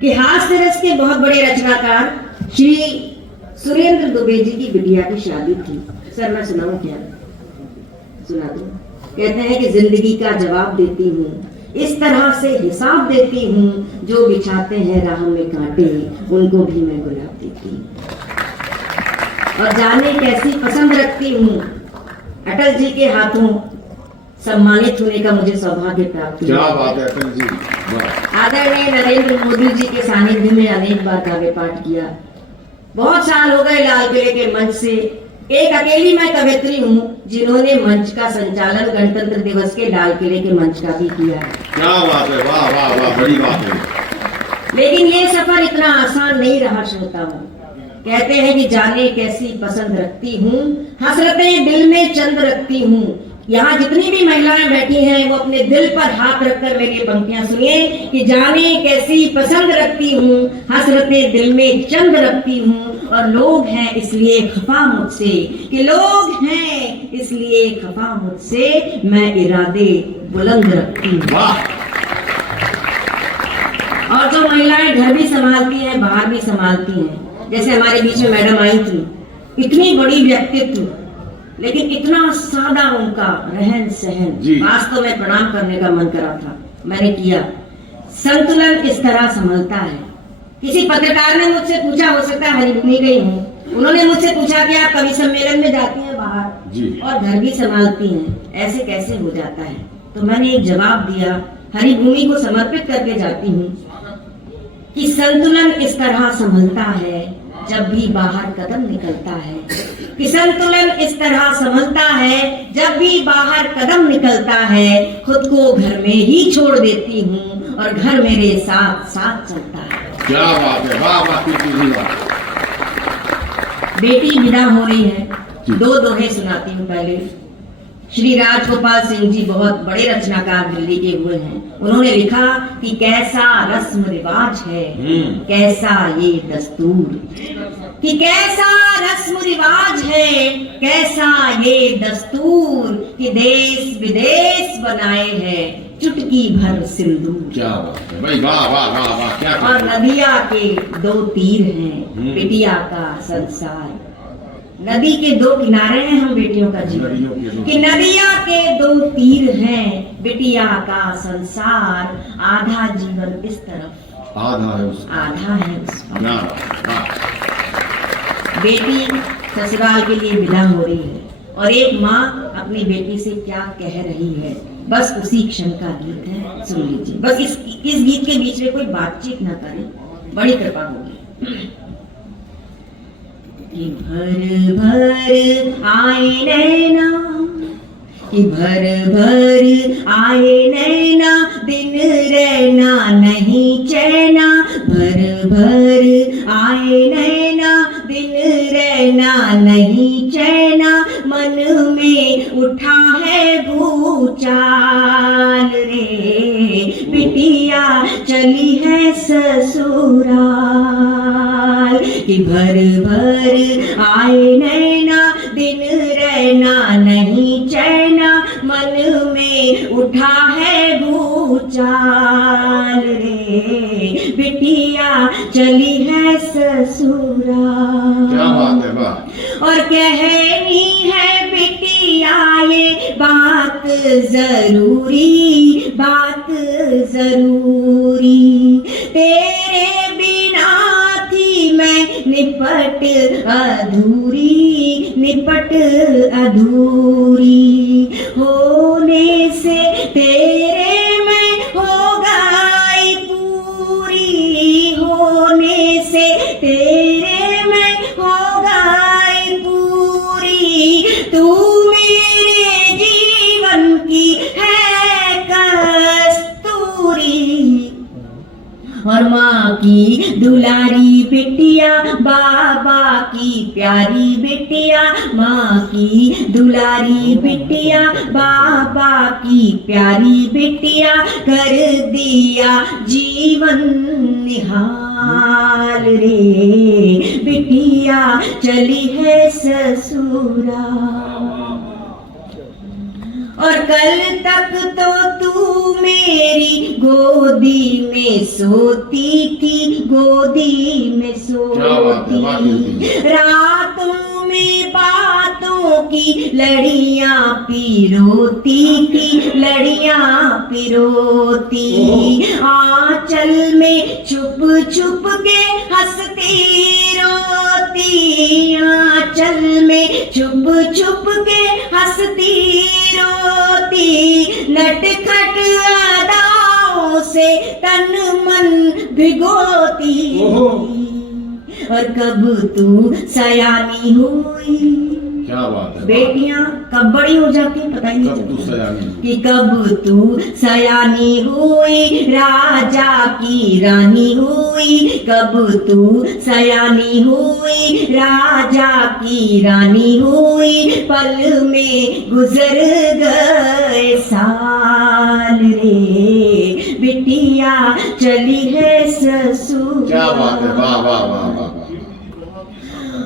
कि हास्य रस के बहुत बड़े रचनाकार श्री सुरेंद्र दुबे जी की बिटिया की शादी थी। सर मैं सुनाऊं क्या? सुना दो। कहते हैं कि जिंदगी का जवाब देती हूँ, इस तरह से हिसाब देती हूँ, जो बिछाते हैं राह में कांटे उनको भी मैं गुलाब देती हूँ। और जाने कैसी पसंद रखती हूँ, अटल जी के हाथों सम्मानित होने का मुझे सौभाग्य प्राप्त हुआ। क्या बात है अटल जी। आदरणीय नरेंद्र मोदी जी के सानिध्य में अनेक बार काव्य पाठ किया। बहुत साल हो गए लाल किले के मंच से एक अकेली मैं कवयित्री हूँ जिन्होंने मंच का संचालन गणतंत्र दिवस के लाल किले के मंच का भी किया है। क्या बात है, वाह वाह वाह, बड़ी बात है। लेकिन ये सफर इतना आसान नहीं रहा श्रोताओं। कहते हैं कि जाने कैसी पसंद रखती हूँ, हसरतें दिल में चंद रखती हूँ। यहाँ जितनी भी महिलाएं बैठी हैं वो अपने दिल पर हाथ रखकर मेरी पंक्तियां सुनिए कि जाने कैसी पसंद रखती हूँ, हसरतें दिल में चंद रखती हूँ, और लोग हैं इसलिए खफा मुझसे, कि लोग हैं इसलिए खफा मुझसे, मैं इरादे बुलंद रखती हूँ। और जो महिलाएं घर भी संभालती हैं बाहर भी संभालती हैं, जैसे हमारे बीच में मैडम आई थी, इतनी बड़ी व्यक्तित्व लेकिन इतना सादा उनका रहन सहन, वास्तव में प्रणाम करने का मन करा था, मैंने किया। संतुलन इस तरह संभलता है। किसी पत्रकार ने मुझसे पूछा, हो सकता है हरिभूमि गई हूँ, उन्होंने मुझसे पूछा कि आप कवि सम्मेलन में जाती हैं बाहर और घर भी संभालती हैं, ऐसे कैसे हो जाता है? तो मैंने एक जवाब दिया, हरिभूमि को समर्पित करके जाती हूँ कि संतुलन इस तरह संभलता है जब भी बाहर कदम निकलता है, कि संतुलन इस तरह संभलता है जब भी बाहर कदम निकलता है। खुद को घर में ही छोड़ देती हूँ और घर मेरे साथ साथ चलता है। क्या बात है, वाह वाह, वाह। बेटी विदा हो रही है, दो दोहे सुनाती हूँ। पहले श्री राजगोपाल सिंह जी बहुत बड़े रचनाकार दिल्ली के हुए हैं। उन्होंने लिखा कि कैसा रस्म रिवाज है, कैसा ये दस्तूर, कि कैसा रस्म रिवाज है, कैसा ये दस्तूर, कि देश विदेश बनाए हैं चुटकी भर सिंदूर। क्या बात है भाई, वाह वाह वाह वाह, क्या। और नदिया के दो तीर हैं, बिटिया का संसार। नदी के दो किनारे हैं हम बेटियों का जीवन, कि नदिया के दो तीर हैं, बिटिया का संसार। आधा जीवन इस तरफ, आधा है उस बेटी ससुराल के लिए विदा हो रही है और एक माँ अपनी बेटी से क्या कह रही है, बस उसी क्षण का गीत है, सुन लीजिए। बस इस गीत के बीच में कोई बातचीत ना करें, बड़ी कृपा होगी। कि भर भर आए नैना, कि भर भर आए नैना, दिन रहना नहीं चैना। भर भर आए नैना, दिन रहना नहीं चैना। मन में उठा है भूचाल रे, बिटिया चली है ससुराल। कि भर भर आए नैना, दिन रहना नहीं चैना। मन में उठा है भूचाल रे, बिटिया चली है ससुराल। क्या बात है, वाह। और कहनी है बिटिया ये बात जरूरी, बात जरूरी। तेरे बिना थी मैं निपट अधूरी, निपट अधूरी। होने से तेरे में हो गई पूरी, होने से तेरे में हो गई पूरी। तू मेरे जीवन की है कस्तूरी। और माँ की दुलारी बिटिया, बाबा की प्यारी बिटिया। माँ की दुलारी बिटिया, बाबा की प्यारी बिटिया। कर दिया जीवन निहाल रे, बिटिया चली है ससुराल। और कल तक तो तू मेरी गोदी में सोती थी, गोदी में सोती। रातों में बातों की लड़ियां पिरोती थी, लड़ियां पिरोती। आंचल में छुप छुप के हंसती रोती, आंचल में छुप छुप के हंसती रोती। नटखट अदाओं से तन मन भिगोती। और कब तू सयानी हुई, क्या बात है, बेटियां कब बड़ी हो जाती हैं पता ही नहीं चलता कि कब तू सयानी हुई, राजा की रानी हुई। कब तू सयानी हुई, राजा की रानी हुई। पल में गुजर गए साल रे, बिटिया चली है ससुर। क्या बात है, वाह वाह वाह वाह।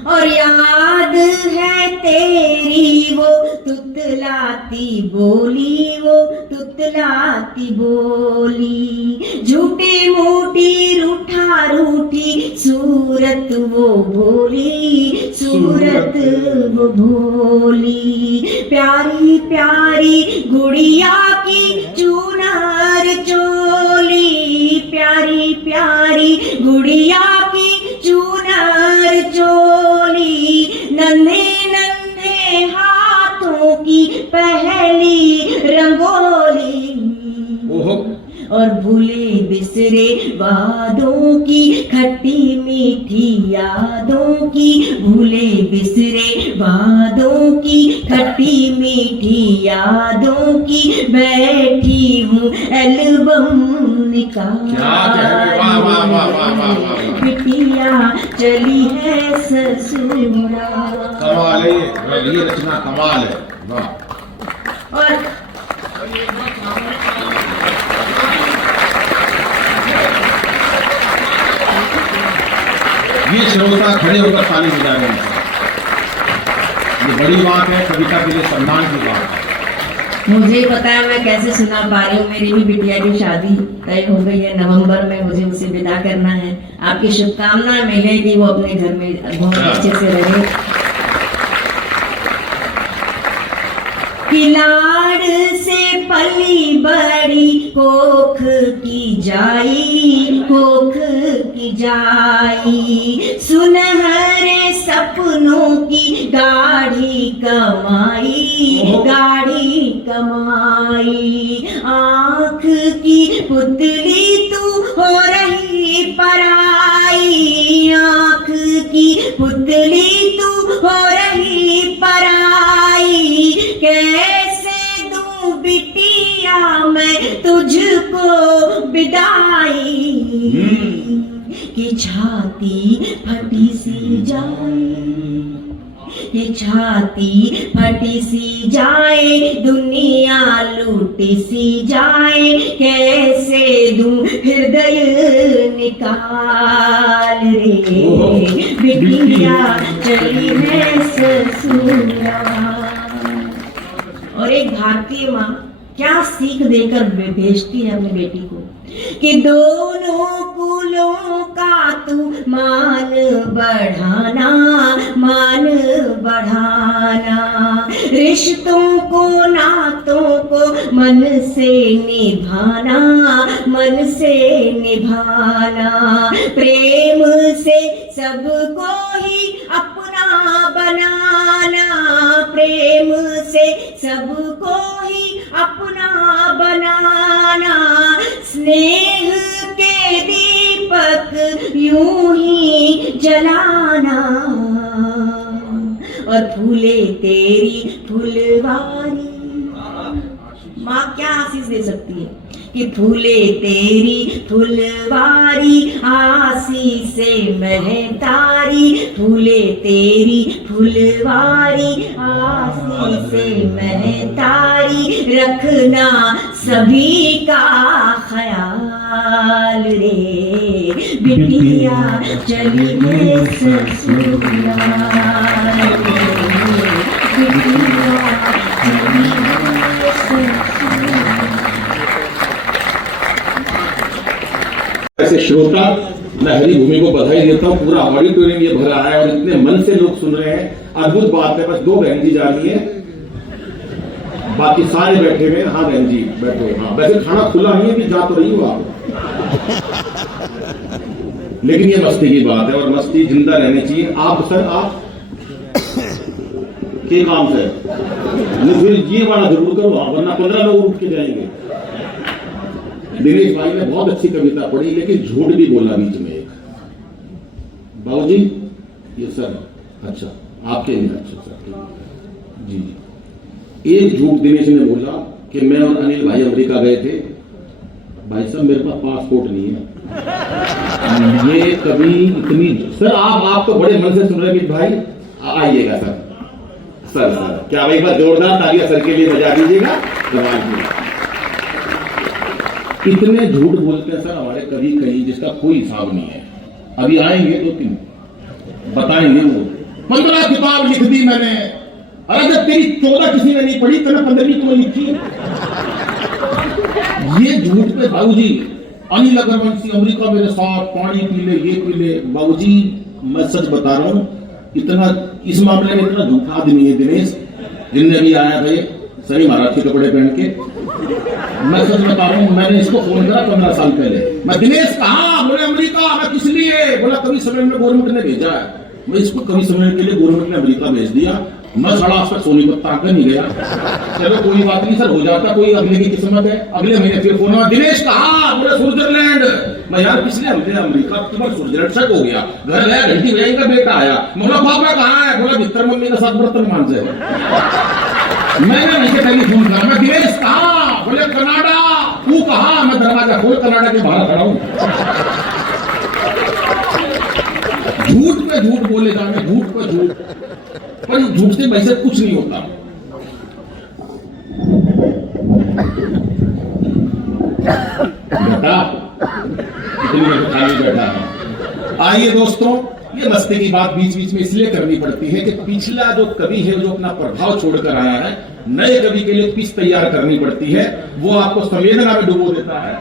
और याद है तेरी वो तुतलाती बोली, वो तुतलाती बोली। झूठी मूठी रूठा रूठी सूरत वो भोली, सूरत वो भोली। प्यारी प्यारी गुड़िया की चुनर चोली, प्यारी प्यारी गुड़िया की चुनर चोली। नन्हे नन्हे हाथों की पहली रंगोली। और भूले बिसरे वादों की खट्टी मीठी यादों की, भूले बिसरे वादों की खट्टी मीठी यादों की। बैठी हूँ एल्बम निकाल, बिटिया चली है ससुरा। कमाल है ये रचना, कमाल है, वाह। और ये श्रोता खड़े होकर ताली बजा रहे हैं, ये बड़ी बात है, कविता के लिए सम्मान की बात है। मुझे पता है मैं कैसे सुना पा रही हूँ। मेरी भी बिटिया की शादी तय हो गई है, नवंबर में मुझे उसे विदा करना है। आपकी शुभकामनाएं मिले कि वो अपने घर में बहुत अच्छे से रहे। कि लाड़ से पली बड़ी कोख की जाई, कोख की जाई। सुनहरे सपनों की गाढ़ी कमाई, गाढ़ी कमाई। आँख की पुतली तू हो रही पराई, आँख की पुतली तू हो रही पराई। कैसे दूं बिटिया मैं तुझको विदाई, कि छाती फटी सी जाए, कि छाती फटी सी जाए, दुनिया लूटी सी जाए। कैसे दूं हृदय निकाल रे, बिटिया चली है ससुरा। और एक भारतीय माँ क्या सीख देकर भेजती है अपनी बेटी को कि दोनों कुलों का तू मान बढ़ाना, मान बढ़ाना। रिश्तों को नातों को मन से निभाना, मन से निभाना। प्रेम से सबको ही अपना बनाना, प्रेम से सबको ही अपना बनाना। स्नेह के दीपक यूं ही जलाना। और फूले तेरी फुलवारी, माँ क्या आशीष दे सकती है कि फूले तेरी फुलवारी, आशीष से महतारी। फूले तेरी फुलवारी, आशीष से महतारी। रखना सभी का ख्याल रे, बिटिया चली है ससुराल रे, बिटिया चली है ऐसे श्रोता मैं हरी भूमि को बधाई देता हूँ। पूरा ऑडिटोरियम ये भरा है और इतने मन से लोग सुन रहे हैं, अद्भुत बात है। बस 2 बहन जी जा रही है, बाकी सारे बैठे हुए। हाँ बहन जी बैठो। हाँ वैसे खाना खुला नहीं है कि जा तो रही हो आप, लेकिन ये मस्ती की बात है और मस्ती जिंदा रहनी चाहिए। आप सर आप के काम से नहीं, फिर ये वाला जरूर करो, वरना 15 लोग उठ के जाएंगे। दिनेश भाई ने बहुत अच्छी कविता पढ़ी, लेकिन झूठ भी बोला बीच में एक। बाबूजी ये सर, अच्छा आपके लिए, अच्छा सर जी। एक झूठ दिनेश ने बोला कि मैं और अनिल भाई अमेरिका गए थे। भाई साहब मेरे पास पासपोर्ट नहीं है। ये कभी इतनी, सर आप तो बड़े मन से सुन रहे हैं भाई, आइएगा सर। सर क्या आप एक बार जोरदार तालियां सर के लिए बजा दीजिएगा। इतने झूठ बोलते हैं सर हमारे कभी कहीं जिसका कोई हिसाब नहीं है। अभी आएंगे 2-3 बताएंगे। वो 15 किताब लिख दी मैंने। अरे जब तेरी 14 किसी ने नहीं पढ़ी तो 15वीं तुम्हें लिखी। ये झूठ पे बाबूजी, अनिल अग्रवंशी अमेरिका मेरे साथ, पानी पी ले, ये पी ले। बाबूजी मैं सच बता रहा हूं, इतना इस मामले में इतना झूठा आदमी है दिनेश। जिनने भी आया था सही महाराज के कपड़े पहन के, मैं सच बता रहा हूं, मैंने इसको फोन करा 15 साल पहले। मैं दिनेश कहाँ? बोले अमेरिका। मैं किस लिए? बोला कवि सम्मेलन में गवर्नमेंट ने भेजा है। मैं इसको कवि सम्मेलन के लिए गवर्नमेंट ने अमेरिका भेज दिया। मैं साढ़ा आज तक सोनीपत तक नहीं गया। चलो कोई बात नहीं सर, हो जाता, कोई अगले की किस्मत है। अगले महीने फिर फोन हुआ, दिनेश कहाँ? बोले स्विट्जरलैंड। मैं यार पिछले हफ्ते अमेरिका तुम्हारा स्विट्जरलैंड शक हो गया। घर गया, घंटी बजाई का बेटा आया। बोला पापा कहाँ है? बोला भितर मम्मी के साथ बर्तन मांझे। मैंने नीचे टेलीफोन करा, मैं दिनेश कहाँ? बोले कनाडा। तू कहाँ? मैं दरवाजा खोल कनाडा के बाहर खड़ा हूँ। झूठ पे झूठ बोले जाने, झूठ पे झूठ, पर झूठ से वैसे कुछ नहीं होता। बेटा इतनी देर खाली बैठा है। आइए दोस्तों, ये मस्ती की बात बीच बीच में इसलिए करनी पड़ती है कि पिछला जो कवि है जो अपना प्रभाव छोड़कर आया है, नए कवि के लिए पिच तैयार करनी पड़ती है। वो आपको संवेदना में डुबो देता है,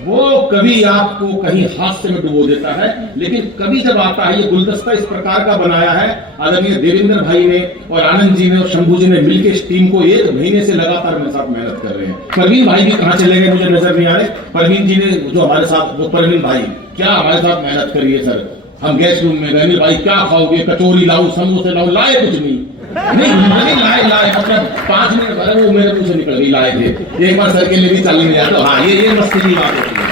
वो कवि आपको कहीं हास्य में डुबो देता है। लेकिन कवि जब आता है, ये गुलदस्ता इस प्रकार का बनाया है। आदरणीय देवेंद्र भाई ने और आनंद जी ने और शंभू जी ने मिलकर इस टीम को 1 महीने से लगातार मेरे साथ मेहनत कर रहे हैं। परवीन भाई भी कहाँ चले गए मुझे नजर नहीं आ रहे। परवीन जी ने जो हमारे साथ, वो परवीन भाई क्या हमारे साथ मेहनत करी है सर। हम गैस रूम में गए, भाई क्या खाओगे? कचौरी लाऊं, समोसे लाऊं? लाए कुछ नहीं लाए मतलब 5 मिनट भरे वो मेरे मुंह से निकल गई। लाए थे एक बार सर के लिए भी चल नहीं जाता। हाँ ये मस्ती की बात होती है।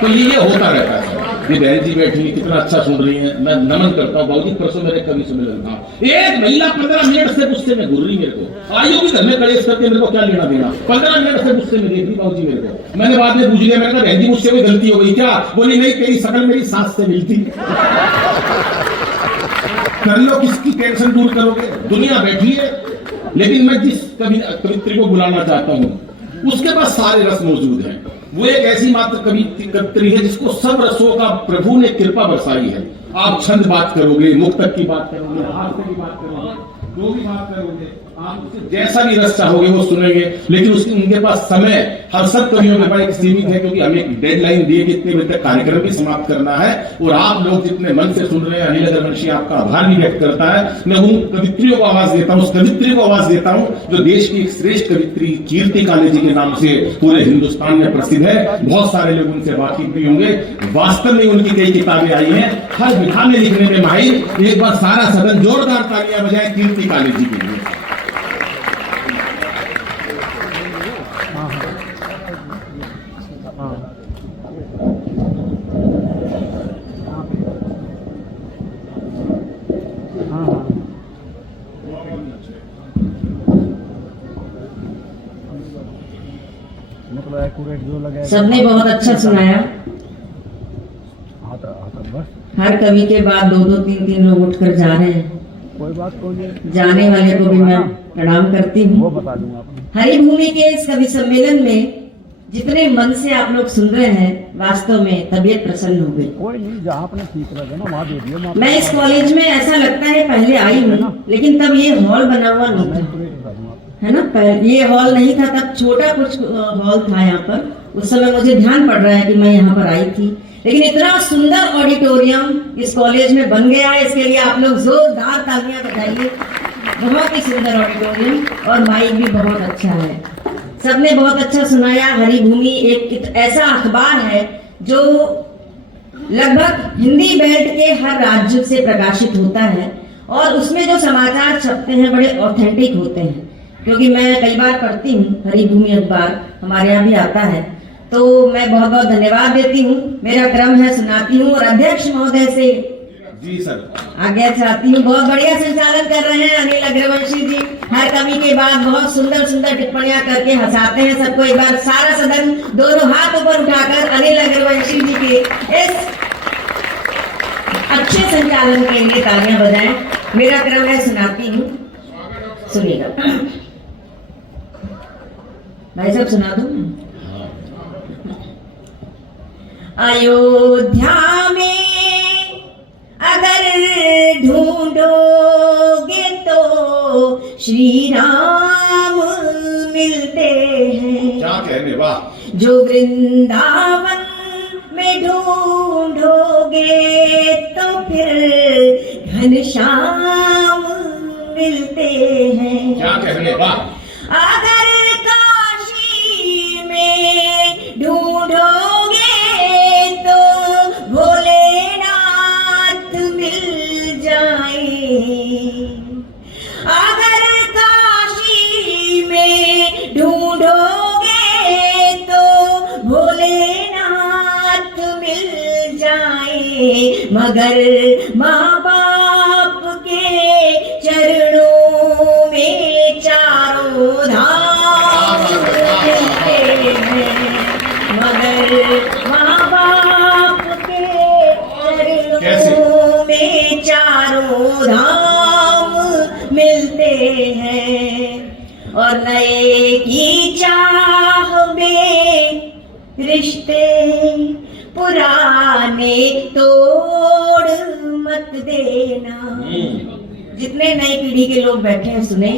तो ये होता रहता है। ये बहन जी बैठी कितना अच्छा सुन रही है, मैं नमन करता हूँ। बाबूजी परसों मेरे कवि सम्मेलन था, एक महिला 15 मिनट से गुस्से में घूर रही मेरे को। आइयो भी घर में कलेश करके मेरे को क्या लेना देना। 15 मिनट से गुस्से में देख रही बाबूजी मेरे को। मैंने बाद में पूछ लिया, मैंने कहा बहन जी मुझसे कोई गलती हो गई क्या? बोली नहीं, तेरी शकल मेरी सास से मिलती। कर लो, किसकी टेंशन दूर करोगे? दुनिया बैठी है। लेकिन मैं जिस कवित्री को बुलाना चाहता हूँ उसके पास सारे रस मौजूद हैं। वो एक ऐसी मात्र कवित्री है जिसको सब रसों का प्रभु ने कृपा बरसाई है। आप छंद बात करोगे, मुक्तक की बात करोगे, हास्य की बात करोगे, जो भी बात करोगे, आप जैसा भी रस चाहोगे वो सुनेंगे। लेकिन उनके पास समय हम सब कवियों के पास एक सीमित है, क्योंकि हमें एक डेडलाइन दी है कि इतने बजे तक कार्यक्रम भी समाप्त करना है। और आप लोग जितने मन से सुन रहे हैं, अनिल अग्रवंशी आपका आभार भी व्यक्त करता है। मैं उन कवित्रियों को आवाज देता हूँ, उस कवित्री को आवाज देता हूँ जो देश की एक श्रेष्ठ कवित्री कीर्ति काले जी के नाम से पूरे हिंदुस्तान में प्रसिद्ध है। बहुत सारे लोग उनसे वाकिफ भी होंगे। वास्तव में उनकी कई किताबें आई हैं, हर विधा में लिखने में माहिर। एक बार सारा सदन जोरदार तालियां बजाए कीर्ति काले जी के लिए। सबने बहुत अच्छा सुनाया। हर कवि के बाद 2-2, 3-3 लोग उठकर जा रहे हैं। कोई बात नहीं, जाने वाले को भी मैं प्रणाम करती हूँ। वो बता दूंगा आपको। हरी भूमि के इस कवि सम्मेलन में जितने मन से आप लोग सुन रहे हैं, वास्तव में तबीयत प्रसन्न हो गई। कोई नहीं, जहाँ अपने ठीक लगे ना वहाँ दे दियो। मैं इस कॉलेज में ऐसा लगता है पहले आई हूँ, लेकिन तब ये हॉल बना हुआ नहीं था, है ना। ये हॉल नहीं था, तब छोटा कुछ हॉल था यहाँ पर। उस समय मुझे ध्यान पड़ रहा है कि मैं यहाँ पर आई थी। लेकिन इतना सुंदर ऑडिटोरियम इस कॉलेज में बन गया है, इसके लिए आप लोग जोरदार तालियां बजाइए। बहुत ही सुंदर ऑडिटोरियम और माइक भी बहुत अच्छा है। सबने बहुत अच्छा सुनाया। हरिभूमि एक ऐसा अखबार है जो लगभग हिंदी बेल्ट के हर राज्य से प्रकाशित होता है और उसमें जो समाचार छपते हैं बड़े ऑथेंटिक होते हैं। क्योंकि मैं कई बार पढ़ती हूँ हरिभूमि अखबार, हमारे यहाँ भी आता है, तो मैं बहुत बहुत धन्यवाद देती हूँ। मेरा क्रम है सुनाती हूँ और अध्यक्ष महोदय से जी सर आज्ञा चाहती हूँ। बहुत बढ़िया संचालन कर रहे हैं अनिल अग्रवंशी जी। हर कवि के बाद बहुत सुंदर सुंदर टिप्पणियां करके हंसाते हैं सबको। एक बार सारा सदन दोनों हाथ ऊपर उठाकर अनिल अग्रवंशी जी के इस अच्छे संचालन के लिए तालियां बजाएं। मेरा क्रम है सुनाती हूँ, सुनिएगा। भाई साहब सुना दो। अयोध्या में अगर ढूंढोगे तो श्री राम मिलते हैं। क्या कहने, वाह। जो वृंदावन में ढूंढोगे तो फिर घनश्याम मिलते हैं। क्या कहने, वाह। अगर काशी में ढूंढोगे तो भोलेनाथ मिल जाए। अगर काशी में ढूंढोगे तो भोलेनाथ मिल जाए। मगर माँ बाप के चरणों में चारों धाम मिलते हैं। मगर माँ बाप के चरणों में चारों धाम मिलते हैं। और नए की चाह में रिश्ते पुराने तोड़ मत देना। जितने नई पीढ़ी के लोग बैठे हैं सुने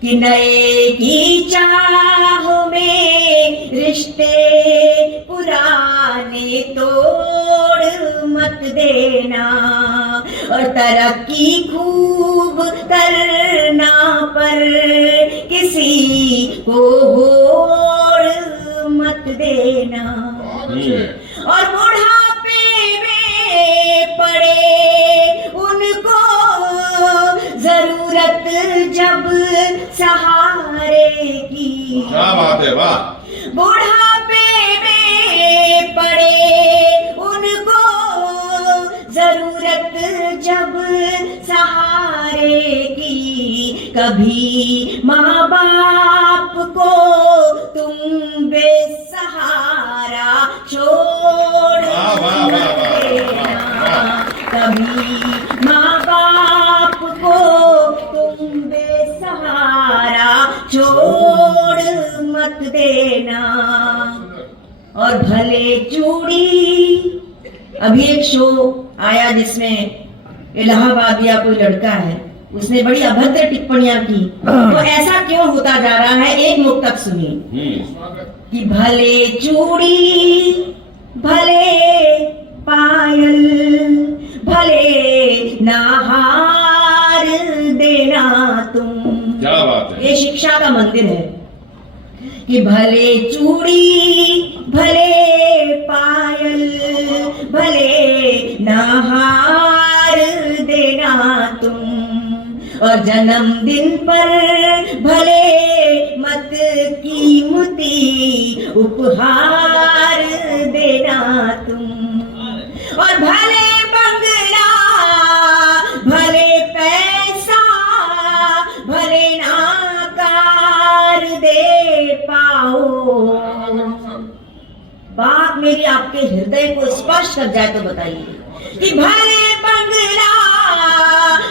कि नए की चाह में रिश्ते पुराने तोड़ मत देना। और तरक्की खूब करना पर किसी को होड़ मत देना। और बुढ़ापे में पड़े उनको जरूरत जब सहारे की। क्या बात है, वाह। बुढ़ापे में पड़े उनको जरूरत जब सहारे की। कभी माँ बाप को तुम बेसहारा छोड़ मत देना। कभी माँ बाप को तुम बेसहारा छोड़ मत देना। और भले चूड़ी, अभी एक शो आया जिसमें इलाहाबाद या कोई लड़का है, उसने बड़ी अभद्र टिप्पणियां की। तो ऐसा क्यों होता जा रहा है, एक मुक्तक सुनिए कि भले चूड़ी भले पायल भले नाहार देना तुम। क्या बात है। ये शिक्षा का मंदिर है कि भले चूड़ी भले पायल भले नाहार देना तुम। और जन्मदिन पर भले मत कीमती उपहार देना तुम। और भले बंगला भले पैसा भले नाकार दे पाओ। बात मेरी आपके हृदय को स्पर्श कर जाए तो बताइए कि भले बंगला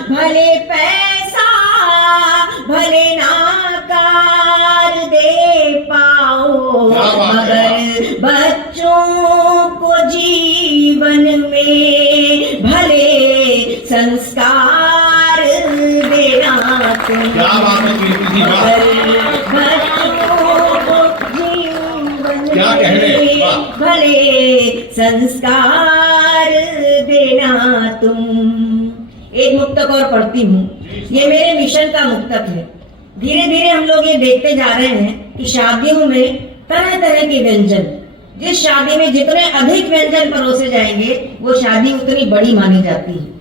भले पैसा भले नाकार दे पाओ। मगर बच्चों को जीवन में भले संस्कार देना तुम। क्या बात है कीर्ति जी, वाह। बच्चों को जीवन क्या कह रहे हैं, वाह। भले संस्कार ना तुम। एक मुक्तक और पढ़ती हूँ, ये मेरे मिशन का मुक्तक है। धीरे धीरे हम लोग ये देखते जा रहे हैं कि शादियों में तरह तरह के व्यंजन, जिस शादी में जितने अधिक व्यंजन परोसे जाएंगे वो शादी उतनी बड़ी मानी जाती है।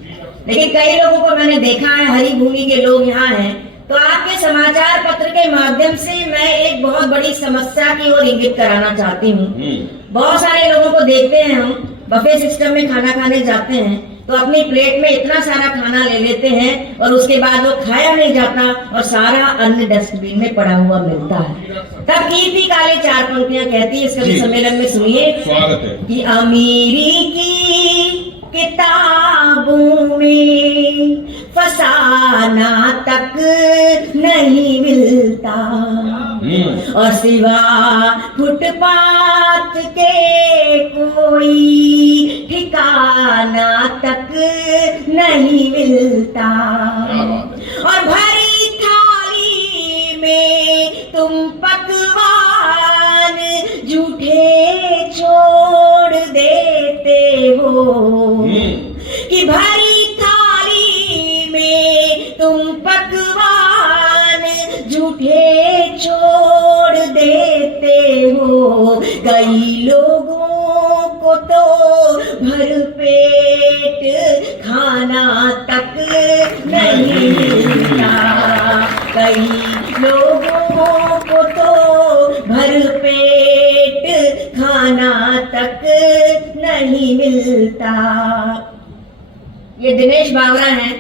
लेकिन कई लोगों को मैंने देखा है, हरी भूमि के लोग यहाँ हैं, तो आपके समाचार पत्र के माध्यम से मैं एक बहुत बड़ी समस्या की ओर इंगित कराना चाहती हूँ। बहुत सारे लोगों को देखते हैं, हम बफे सिस्टम में खाना खाने जाते हैं तो अपनी प्लेट में इतना सारा खाना ले लेते हैं और उसके बाद वो खाया नहीं जाता और सारा अन्न डस्टबिन में पड़ा हुआ मिलता है। तब कीर्ति काले चार पंक्तियां कहती है इस कवि सम्मेलन में, सुनिए। स्वागत है। कि अमीरी की किताबों में फसाना तक नहीं मिलता और सिवा फुटपाथ के कोई ठिकाना तक नहीं मिलता और भरी थाली में तुम पकवान झूठे छोड़ देते हो कि भरी थाली में तुम पकवान झूठे छोड़ देते हो। कई लोगों को तो भर पेट खाना तक नहीं मिलता, कई लोगों को तो भर पेट खाना तक नहीं मिलता। ये दिनेश बावरा हैं।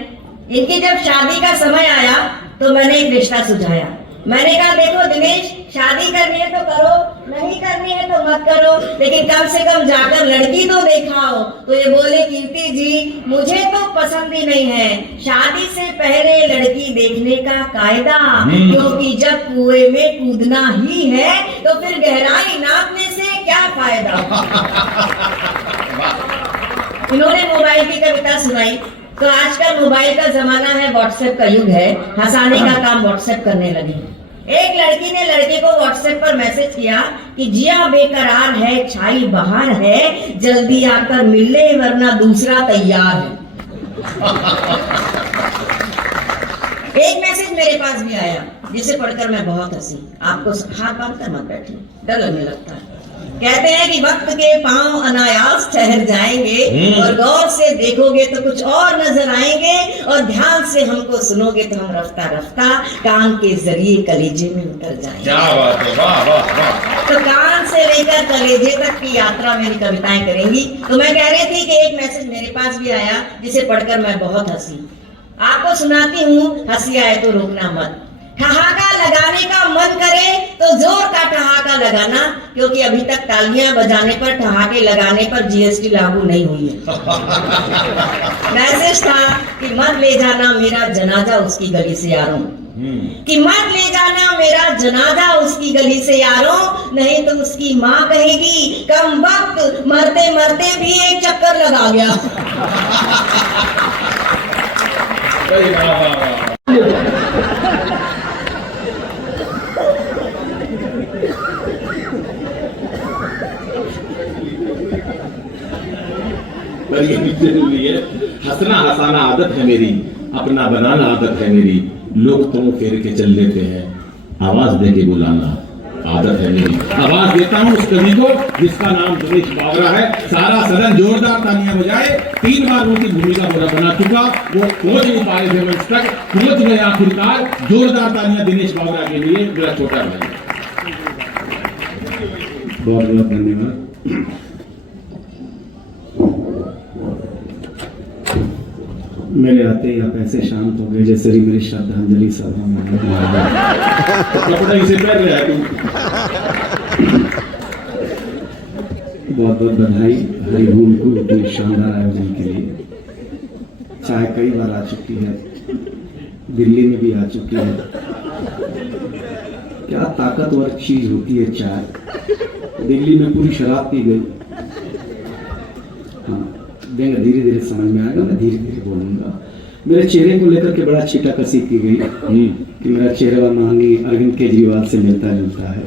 इनकी जब शादी का समय आया तो मैंने एक रिश्ता सुझाया। मैंने कहा देखो दिनेश, शादी करनी है तो करो, नहीं करनी है तो मत करो, लेकिन कम से कम जाकर लड़की तो दिखाओ। तो ये बोले कीर्ति जी मुझे तो पसंद ही नहीं है शादी से पहले लड़की देखने का कायदा, क्योंकि जब कुएं में कूदना ही है तो फिर गहराई नापने से क्या फायदा। इन्होंने मोबाइल की कविता सुनाई। तो आजकल मोबाइल का जमाना है, व्हाट्सएप का युग है, हंसाने का काम व्हाट्सएप करने लगी। एक लड़की ने लड़के को व्हाट्सएप पर मैसेज किया कि जिया बेकरार है, छाई बहार है, जल्दी आकर मिल ले वरना दूसरा तैयार है। एक मैसेज मेरे पास भी आया जिसे पढ़कर मैं बहुत हंसी। आपको हाथ बांध कर मत बैठिए, डर लगने लगता है। कहते हैं कि वक्त के पांव अनायास ठहर जाएंगे और गौर से देखोगे तो कुछ और नजर आएंगे और ध्यान से हमको सुनोगे तो हम रफ्ता रफ्ता कान के जरिए कलेजे में उतर जाएंगे। क्या बात है, वाह वाह वाह। तो कान से लेकर कलेजे तक की यात्रा मेरी कविताएं करेंगी। तो मैं कह रही थी कि एक मैसेज मेरे पास भी आया जिसे पढ़कर मैं बहुत हंसी। आपको सुनाती हूँ, हंसी आए तो रोकना मत। ठहाका लगाने का मन करे तो जोर का ठहाका लगाना, क्योंकि अभी तक तालियां बजाने पर, ठहाके लगाने पर जीएसटी लागू नहीं हुई है। मैसेज था कि मत ले जाना मेरा जनाजा उसकी गली से यारों, कि मत ले जाना मेरा जनाजा उसकी गली से यारों, नहीं तो उसकी माँ कहेगी कम वक्त मरते मरते भी एक चक्कर लगा गया। पर ये भी जरूरी है, हंसना हंसाना आदत है मेरी, अपना बनाना आदत है मेरी, लोग तुम फेर के चल लेते हैं, आवाज दे के बुलाना आदत है मेरी। आवाज देता हूँ उस कवि को जिसका नाम दिनेश बावरा है। सारा सदन जोरदार तालियां बजाए। 3 बार उनकी भूमिका बना चुका, वो पहुंच नहीं पाए थे मंच तक, पहुंच गए आखिरकार। जोरदार तालियां दिनेश बावरा के लिए, मेरा छोटा भाई। बहुत बहुत धन्यवाद। मेरे आते ही आप ऐसे शांत हो गए जैसे मेरी श्रद्धांजलि सभा में। बहुत बहुत बधाई हरिभूमि को इतने शानदार आयोजन के लिए। चाय कई बार आ चुकी है, दिल्ली में भी आ चुकी है। क्या ताकतवर चीज होती है चाय। दिल्ली में पूरी शराब पी गई। हाँ, देंगे, धीरे धीरे समझ में आएगा, मैं धीरे धीरे बोलूंगा। मेरे चेहरे को लेकर के बड़ा छीटा कसी की गई कि मेरा चेहरा माननीय अरविंद केजरीवाल से मिलता जुलता है।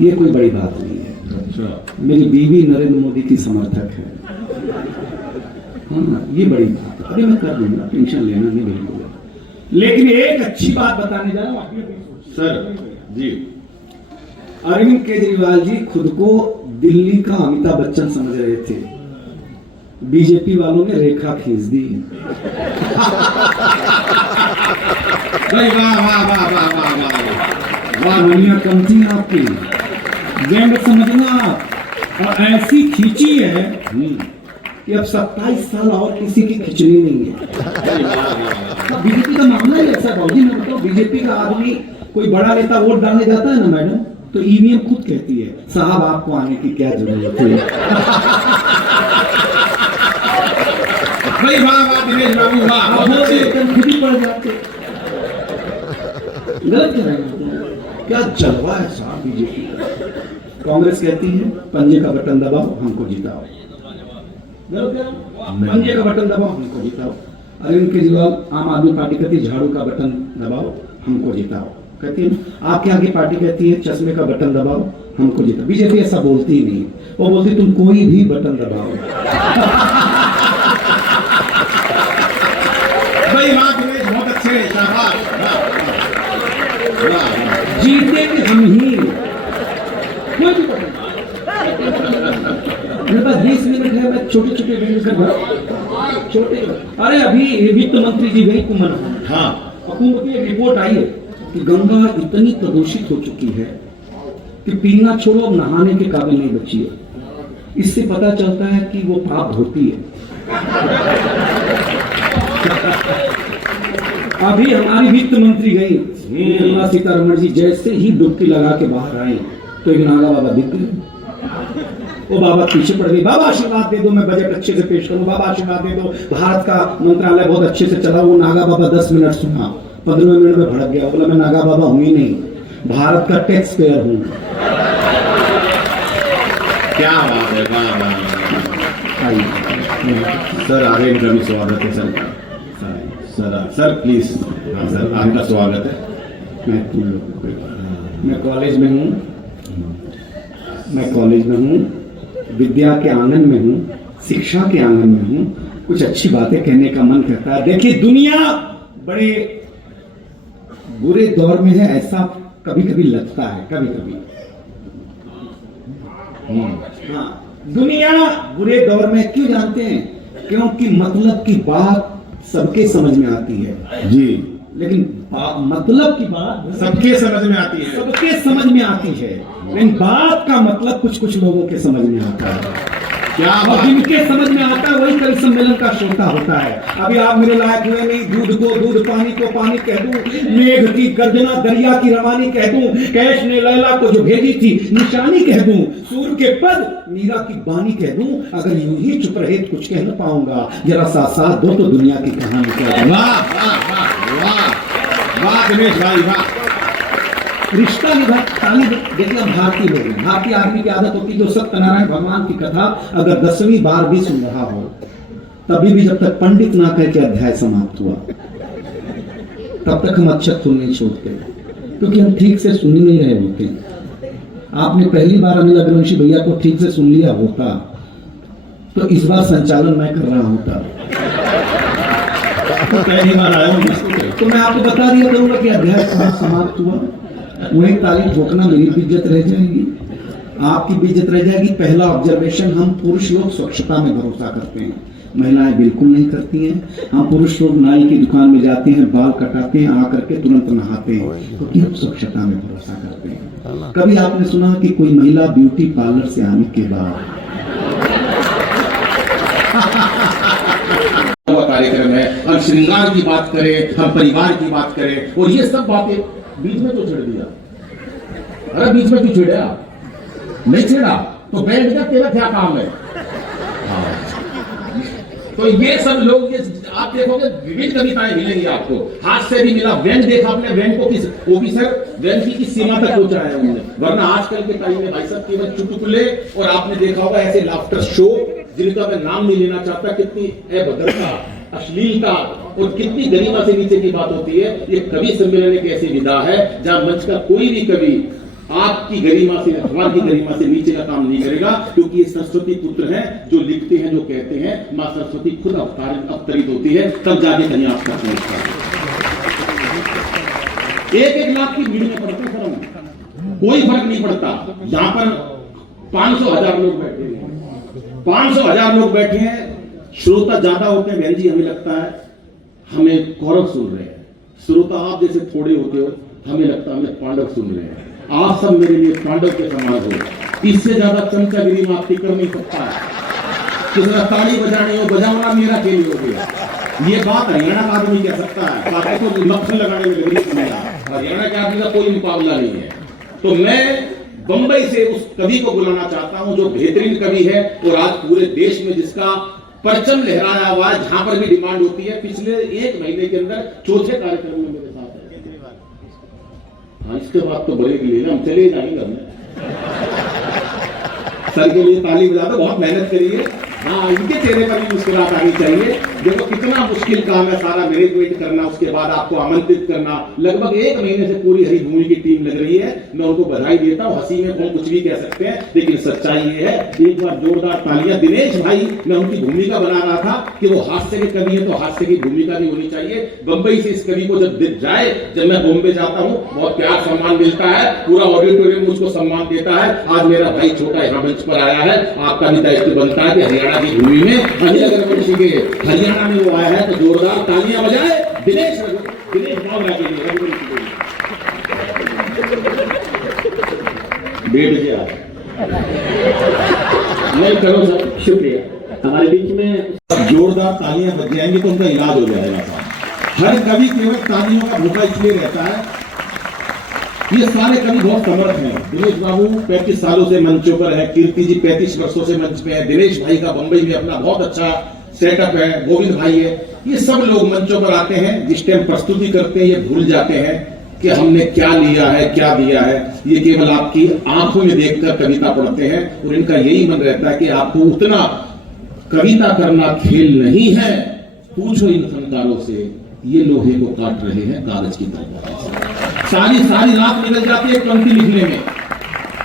ये कोई बड़ी बात नहीं है। मेरी बीवी नरेंद्र मोदी की समर्थक है। हाँ, ये बड़ी बात है। अभी मैं कर दूंगा, टेंशन लेना नहीं बिल्कुल। लेकिन एक अच्छी बात बताने जा रहा हूँ, आप ये भी सोचिए। सर जी, अरविंद केजरीवाल जी खुद को दिल्ली का अमिताभ बच्चन समझ रहे थे, बीजेपी वालों ने रेखा खींच दी। भाई वाह वाह वाह वाह वाह वाह वाह, दुनिया कम थी आपकी, बैंड समझना आप। और ऐसी खींची है कि अब 27 साल और किसी की खिंचनी नहीं है। बीजेपी का मामला ही ऐसा भाजी, मैं बताऊं, बीजेपी का आदमी कोई बड़ा नेता वोट डालने जाता है ना मैडम, तो ईवीएम खुद कहती है साहब आपको आने की क्या जरूरत है। भाई वाह वाह दिनेश बाबू वाह, आप बहुत अच्छे। खुद ही पड़ जाते, गलत कह रहे हैं। क्या जलवा है साहब बीजेपी का। कांग्रेस कहती है पंजे का बटन दबाओ हमको जिताओ, पंजे का बटन दबाओ हमको जिताओ। अरविंद केजरीवाल आम आदमी पार्टी कहती है झाड़ू का बटन दबाओ हमको जिताओ, कहती है। आपके आगे पार्टी कहती है चश्मे का बटन दबाओ हमको जिताओ। बीजेपी ऐसा बोलती ही नहीं, वो बोलती तुम कोई भी बटन दबाओ। भाई वाह दिनेश, बहुत अच्छे, शाबाश, वाह, वाह। जीतेंगे हम ही, कोई भी बटन। मेरे पास 20 मिनट है, मैं छोटे छोटे छोटे। अरे अभी वित्त मंत्री जी वही कुमार, हाँ, हुकूमत की एक रिपोर्ट आई है कि गंगा इतनी प्रदूषित हो चुकी है कि पीना छोड़ो अब नहाने के काबिल नहीं बची है। इससे पता चलता है कि वो पाप होती है। अभी हमारी वित्त मंत्री गई निर्मला सीतारमण जी, जैसे ही डुबकी लगा के बाहर आई तो एक नागा बाबा दिख गए। वो बाबा पीछे पड़ गई, बाबा आशीर्वाद दे दो, मैं बजट अच्छे से पेश करूं, बाबा आशीर्वाद दे दो, भारत का मंत्रालय बहुत अच्छे से चला। वो नागा बाबा 10 मिनट सुना, 15 मिनट में भड़क गया, बोला मैं नागा बाबा हूं ही नहीं, भारत का टैक्स पेयर हूं। क्या बात है, वाह वाह। आइए सर आगे इनका भी स्वागत है सर। सर प्लीज, हाँ सर आपका स्वागत है। मैं कॉलेज में हूँ, मैं कॉलेज में हूँ, विद्या के आंगन में हूँ, शिक्षा के आंगन में हूँ। कुछ अच्छी बातें कहने का मन करता है। देखिए दुनिया बड़े बुरे दौर में है, ऐसा कभी कभी लगता है, कभी कभी। हाँ, दुनिया बुरे दौर में क्यों जानते हैं? क्योंकि मतलब की बात सबके समझ में आती है जी, लेकिन मतलब की बात सबके समझ में आती है, सबके समझ में आती है, लेकिन बात का मतलब कुछ कुछ लोगों के समझ में आता है। क्या और बात। जिनके समझ में आता है वही कवि सम्मेलन का श्रोता होता है। अभी आप मेरे लायक हुए नहीं, दूध को दूध, पानी को पानी कह दूं, मेघ की गर्जना दरिया की रवानी कह दूं, कैश ने लैला को जो भेजी थी निशानी कह दूं, सूर के पद मीरा की बानी कह दूं। अगर यूं ही चुप रहे तो कुछ कह न पाऊंगा, जरा सा साथ दो तो दुनिया की कहानी कह दूं। वाह वाह वाह वाह वाह दिनेश भाई वाह। रिश्ता निभा ताली। देखिए हम भारतीय लोग हैं, भारतीय आदमी की आदत होती है जो सत्यनारायण भगवान की कथा अगर 10वीं बार भी सुन रहा हो, तभी भी जब तक पंडित ना कह के अध्याय समाप्त हुआ तब तक हम अक्षर सुन नहीं छोड़ते, क्योंकि हम ठीक से सुन नहीं रहे होते। आपने पहली बार अनिल अग्रवंशी भैया को ठीक से सुन लिया होता तो इस बार संचालन मैं कर रहा होता। पहली बार आया हूँ, तो मैं आपको बता दिया करूंगा कि अध्याय समाप्त हुआ, वही ताली ठोकना मेरी भी इज्जत रह जाएगी, आपकी भी इज्जत रह जाएगी। पहला ऑब्जर्वेशन, हम पुरुष लोग स्वच्छता में भरोसा करते हैं, महिलाएं बिल्कुल नहीं करती हैं। हम पुरुष लोग नाई की दुकान में जाते हैं, बाल कटाते हैं, आकर के तुरंत नहाते हैं, क्योंकि हम स्वच्छता में भरोसा करते हैं। कभी आपने सुना कि कोई महिला ब्यूटी पार्लर से आने के बाद कार्यक्रम है, हम श्रृंगार की बात करें, हम परिवार की बात करें, और ये सब बातें बीच में तो छेड़ दिया। अरे बीच में क्यों छेड़ा? नहीं छेड़ा तो बैठ जा, तेरा क्या काम है? हाँ। तो ये सब लोग, ये आप देखोगे विभिन्न कविताएं मिलेंगी आपको। हाथ से भी मिला, वैन देखा आपने, वैन को किस ऑफिसर वैन की किस सीमा तक पहुंचाया है उन्होंने, वरना आजकल के टाइम में भाई साहब केवल चुटकुले, और आपने देखा होगा ऐसे लाफ्टर शो जिनका मैं नाम नहीं लेना चाहता, कितनी अभद्रता, अश्लीलता और कितनी गरिमा से नीचे की बात होती है। ये कवि सम्मेलन एक ऐसी विधा है जहां मंच का कोई भी कवि आपकी गरिमा से, अखबार की गरिमा से नीचे का काम नहीं करेगा, क्योंकि ये सरस्वती पुत्र हैं जो लिखते हैं, जो कहते हैं। मां सरस्वती खुद अवतरित होती है, तब जाके कहीं आपका पहुंचता है। 1-1 लाख की भीड़ में पड़ते हैं, कोई फर्क नहीं पड़ता। यहां पर 500,000 लोग बैठे हैं, 500,000 लोग बैठे हैं, श्रोता ज्यादा होते हैं। बहन जी, हमें लगता है हमें कौरव सुन रहे हैं, श्रोता आप जैसे थोड़े होते हो, हमें लगता है हमें पांडव सुन रहे हैं। आप सब मेरे लिए पांडव के समान हो। इससे ज्यादा चमचागिरी में आपकी कर नहीं सकता है। किसी ताली बजानी हो, बजाना मेरा खेल हो गया। ये बात हरियाणा का आदमी कह सकता है, बातें तो मक्खन लगाने में लग रही है। हरियाणा के आदमी का कोई मुकाबला नहीं है। तो मैं बंबई से उस कवि को बुलाना चाहता हूं जो बेहतरीन कवि है और आज पूरे देश में जिसका परचम लहराया हुआ है, जहां पर भी डिमांड होती है। पिछले 1 महीने के अंदर चौथे कार्यक्रम में मेरे साथ है। हाँ, इसके बाद तो ब्रेक ले, हम चले जाएंगे हमने। सर के लिए ताली बजा दो, बहुत मेहनत करिए। हाँ, इनके चेहरे पर भी मुस्कुराहट आनी चाहिए। देखो कितना मुश्किल काम है सारा मैनेजमेंट करना, उसके बाद आपको आमंत्रित करना। लगभग 1 महीने से पूरी हरिभूमि की टीम लग रही है। मैं उनको बधाई देता हूँ। हंसी में हम कुछ भी कह सकते हैं, लेकिन सच्चाई ये है। एक बार जोरदार तालियां। दिनेश भाई, मैं उनकी भूमिका बना रहा था कि वो हास्य के कवि है, तो हास्य की भूमिका भी होनी चाहिए। बंबई से इस कवि को जब दिख जाए, जब मैं बॉम्बे जाता हूँ, बहुत प्यार सम्मान मिलता है, पूरा ऑडिटोरियम मुझको सम्मान देता है। आज मेरा भाई छोटा यहाँ मंच पर आया है, आपका भी दायित्व बनता है कि हरियाणा की भूमि में अनिल अग्रवंशी के हरियाणा में वो आया है, तो जोरदार तालियां बजाए दिनेश बावरा के लिए। बैठ गया, नहीं करो सर, शुक्रिया। हमारे बीच में जोरदार तालियां बज जाएंगी तो उनका इलाज हो जाएगा। हर कवि केवल तालियों का भूखा इसलिए रहता है। ये सारे कवि बहुत समर्थ हैं। दिनेश बाबू 35 सालों से मंचों पर है, कीर्ति जी 35 वर्षों से मंच पे है, दिनेश भाई का बंबई में अपना बहुत अच्छा सेटअप है, गोविंद भाई है। ये सब लोग मंचों पर आते हैं, जिस टाइम प्रस्तुति करते हैं ये भूल जाते हैं कि हमने क्या लिया है, क्या दिया है। ये केवल आपकी आंखों में देखकर कविता पढ़ते हैं और इनका यही मन रहता है कि आपको उतना कविता करना खेल नहीं है। पूछो इन फनकारों से, ये लोहे को काट रहे हैं कागज की तलवार से। सारी रात निकल जाती है पंक्ति लिखने में,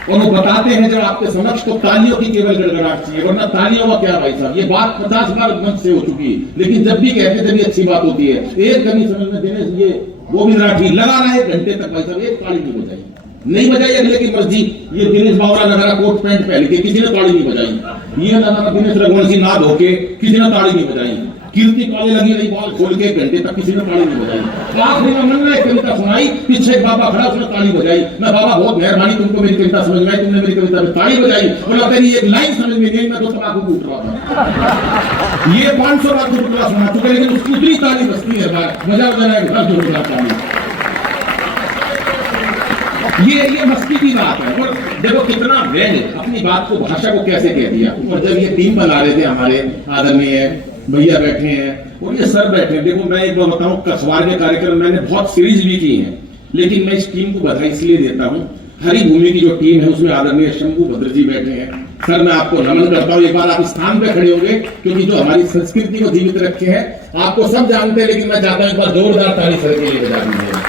और वो बताते हैं जब आपके समक्ष तो तालियों की केवल गड़गड़ाहट चाहिए, वरना तालियों का क्या भाई साहब। ये बात 50 बार मंच से हो चुकी, लेकिन जब भी कहते तभी अच्छी बात होती है। एक कभी समझ में दिनेश ये गोविंद राठी लगा रहा है 1 घंटे तक, भाई साहब एक ताली नहीं बजाई, नहीं बजाई, अगले की मर्जी। ये दिनेश बावरा लगा रहा कोट पैंट पहन के, किसी ने ताली नहीं बजाई। ये लगा रहा दिनेश रघुवंशी ना धोके, किसी ने ताली नहीं बजाई। कीर्ति काले लगी रही बॉल खोल के 1 घंटे तक, किसी ने ताली नहीं बजाई। आखिरी में मन में कविता सुनाई, पीछे एक बाबा खड़ा, उसने ताली बजाई। मैं बाबा बहुत मेहरबानी, तुमको मेरी कविता समझ में आई, तुमने मेरी कविता में ताली बजाई। बोला तेरी एक लाइन समझ में नहीं, मैं तो तबाकू कूट रहा था। ये 500 बार टुकड़ा सुना चुके, लेकिन उसकी उतनी ताली बजती है, मजा बजा है घर जोरदार ताली। ये मस्ती की बात है। और देखो कितना वेग अपनी बात को, भाषा को कैसे कह दिया। और जब ये टीम बना रहे थे, हमारे आदरणीय भैया बैठे हैं और ये सर बैठे हैं। देखो मैं एक बार बताऊं, कछवार के कार्यक्रम मैंने बहुत सीरीज भी की है, लेकिन मैं इस टीम को बधाई इसलिए देता हूं। हरिभूमि की जो टीम है उसमें आदरणीय शंभू भद्र जी बैठे हैं। सर मैं आपको नमन करता हूं। एक बार आप स्थान पे खड़े होंगे, क्योंकि जो हमारी संस्कृति को जीवित रखे हैं आपको सब जानते हैं, लेकिन मैं चाहता हूं एक बार जोरदार ताली सर के लिए बजा दीजिए।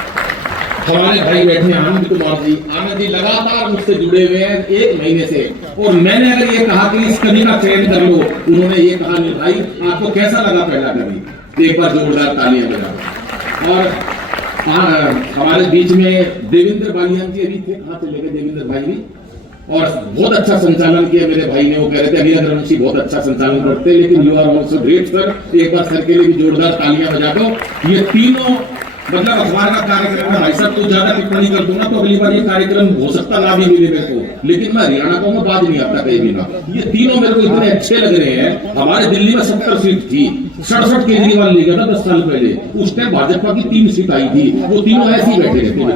हमारे भाई बैठे हैं आनंद कुमार जी। आनंद जी लगातार मुझसे जुड़े हुए हैं 1 महीने से, और मैंने अगर ये कहा कि इस कवि का चयन कर लो, उन्होंने ये कहा नहीं भाई आपको कैसा लगा पहला कवि, एक बार जोरदार तालियां बजा। और हमारे बीच में देवेंद्र बालियान जी अभी थे, कहाँ चले गए देवेंद्र भाई भी, और बहुत अच्छा संचालन किया मेरे भाई ने। वो कह रहे थे अनिल अग्रवंशी बहुत अच्छा संचालन करते हैं, लेकिन you are also great sir. एक बार सर के लिए भी जोरदार तालियां बजा दो। ये तीनों मतलब अखबार का कार्यक्रम है भाई साहब, तो ज्यादा टिप्पणी कर दूंगा तो अगली बार ये कार्यक्रम हो सकता ना भी मिले मेरे को, लेकिन मैं हरियाणा को बात नहीं आता कहीं भी ना। ये तीनों मेरे को इतने अच्छे लग रहे हैं। हमारे दिल्ली में 70 सीट थी, 67 केजरीवाल ले गया था 10 साल पहले। उस टाइम भाजपा की 3 सीट आई थी, वो तीनों ऐसे ही बैठे रहते हैं।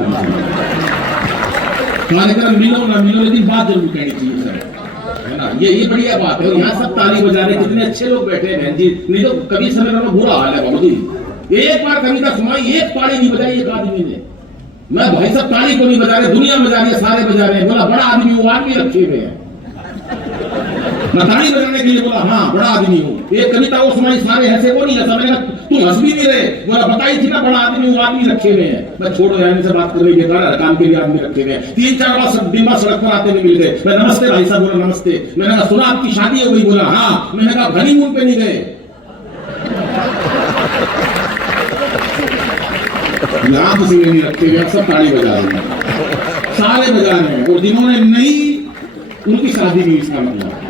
कार्यक्रम मिलो ना मिलो, लेकिन बात जरूर कहनी चाहिए सर, है ना। ये बढ़िया बात है। यहाँ सब ताली बजा रहे, कितने अच्छे लोग बैठे हैं बहन जी। नहीं तो कभी समय में बुरा हाल है बाबू जी। एक बार कविता सुनाई, एक ताली नहीं बजाई एक आदमी ने। मैं भाई साहब ताली को नहीं बजा रहे, दुनिया बजा रही है, सारे बजा रहे हैं। बोला बड़ा आदमी वो आदमी रखे हुए हैं। मैं ताली बजाने के लिए बोला हाँ बड़ा आदमी हूँ। एक कविता वो सुनाई, सारे हंसे, वो नहीं हंसा। मैंने कहा तुम हंस भी नहीं रहे। बोला बताई थी ना बड़ा आदमी हूँ, आदमी रखे हुए हैं। मैं छोड़ो यार, इनसे बात करने बेकार है, काम के लिए आदमी रखे हुए हैं। 3-4 बार दिन बाद सड़क पर आते हुए मिल गए। मैं नमस्ते भाई साहब, बोला नमस्ते। मैंने कहा सुना आपकी शादी हो गई? बोला हाँ। मैंने कहा हनीमून पे नहीं गए? यहाँ किसी ने नहीं रखे हुए, सब ताली बजा रहे हैं, सारे बजा रहे हैं। और जिन्होंने नहीं, उनकी शादी भी इसका मतलब।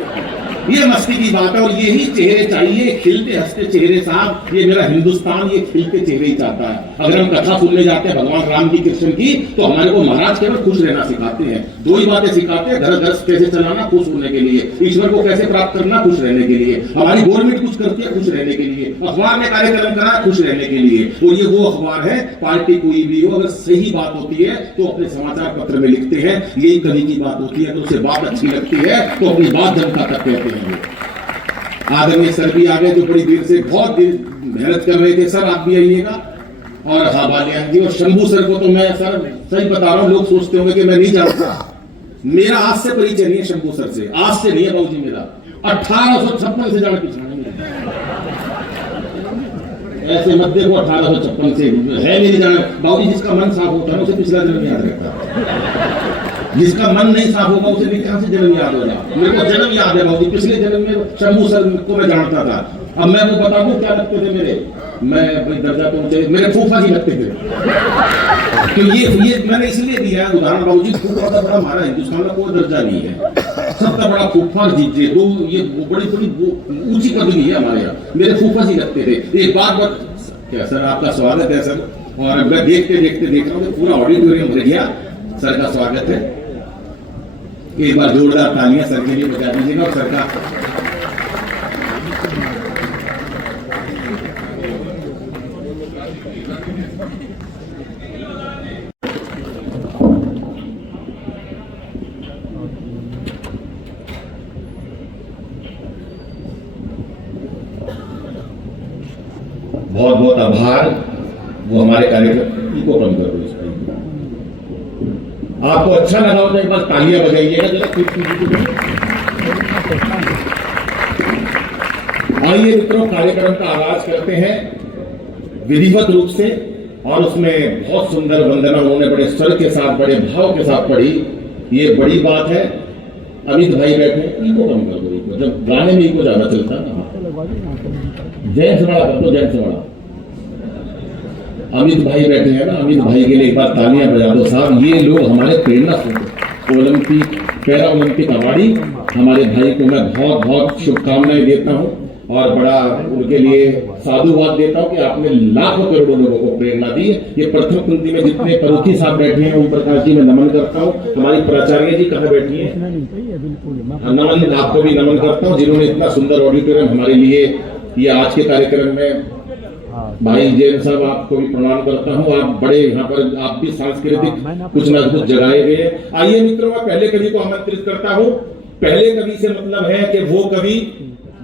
ये मस्ती की बात है। और यही चेहरे चाहिए, खिलते हंसते चेहरे साहब। ये मेरा हिंदुस्तान ये खिलते चेहरे ही चाहता है। अगर हम कथा सुनने जाते हैं भगवान राम की, कृष्ण की, तो हमारे को महाराज केवल खुश रहना सिखाते हैं। 2 ही बातें सिखाते हैं, घर कैसे चलाना, खुश होने के लिए, ईश्वर को कैसे प्राप्त करना, खुश रहने के लिए। हमारी गवर्नमेंट कुछ करती है खुश रहने के लिए, अखबार में कार्यक्रम करा खुश रहने के लिए। और ये वो अखबार है, पार्टी कोई भी हो, अगर सही बात होती है तो अपने समाचार पत्र में लिखते हैं। यही कवि की बात होती है, तो उसे बात अच्छी लगती है तो अपनी बात जनता तक कहते हैं। आदरणीय सर भी आ गए, जो बड़ी देर से बहुत देर मेहनत कर रहे थे। सर आप भी आइएगा। और हाँ बालियान जी और शंभू सर को तो मैं सर सही बता रहा हूँ, लोग सोचते होंगे कि मैं नहीं जानता। मेरा आज से परिचय नहीं है शंभू सर से, आज से नहीं है बाबूजी। मेरा 1856 से जाना पीछा नहीं है। ऐसे मत देखो, 1856 से है मेरी जाना। बाबूजी जिसका मन साफ होता है उसे पिछला जन्म याद रहता है, जिसका मन नहीं साफ होगा उसे भी कहां से जन्म याद होगा। मेरे को जन्म याद है बाबूजी, पिछले जन्म में शंभू सर को मैं जानता था। अब मैं वो बता दूं क्या लगते थे मेरे, मैं दर्जा पहुंचे, मेरे फूफा जी लगते थे। तो ये मैंने इसलिए दिया उदाहरण बाबूजी। फूफा का बड़ा हमारा हिंदुस्तान का कोई दर्जा नहीं है, सबका बड़ा फूफा जी दो, ये बड़ी बड़ी ऊंची पदवी है हमारे यहाँ। मेरे फूफा जी लगते थे। एक बात क्या सर, आपका स्वागत है सर। और मैं देखते देखते देख रहा हूँ पूरा ऑडिटोरियम भर गया। सर का स्वागत है, एक बार जोरदार तालियां सर के लिए बजा दीजिएगा। और सर का बहुत बहुत आभार। वो हमारे कार्यक्रम को कम कर दो। आपको अच्छा लगा हो तो एक बार तालियां बजाइएगा जरा। आइए मित्रों, कार्यक्रम का आगाज करते हैं विधिवत रूप से। और उसमें बहुत सुंदर वंदना उन्होंने बड़े स्वर के साथ, बड़े भाव के साथ पढ़ी। ये बड़ी बात है। अमित भाई बैठे, इनको कम कर दो, जब गाने में इनको ज्यादा चलता है ना। जैन से बड़ा कर दो, जैन से बड़ा। अमित भाई बैठे हैं ना, अमित भाई के लिए एक बार तालियां बजा दो साहब। ये लोग हमारे प्रेरणा स्रोत, ओलंपिक, पैरा ओलंपिक अवार्डी हमारे भाई को मैं बहुत बहुत शुभकामनाएं देता हूं। और बड़ा उनके लिए साधुवाद देता हूं कि आपने लाखों करोड़ों लोगों को प्रेरणा दी। ये प्रथम पंक्ति में जितने परोखी साहब बैठे हैं, ओम प्रकाश जी मैं नमन करता हूं। हमारी प्राचार्य जी कहाँ बैठी है, नमन, आपको भी नमन करता हूं, जिन्होंने इतना सुंदर ऑडिटोरियम हमारे लिए ये आज के कार्यक्रम में। भाई जैन साहब आपको भी प्रणाम करता हूं। आप बड़े यहाँ पर आप भी सांस्कृतिक कुछ न कुछ जगाए हुए हैं। आइए मित्रों, मैं पहले कवि को आमंत्रित करता हूं। पहले कवि से मतलब है कि वो कवि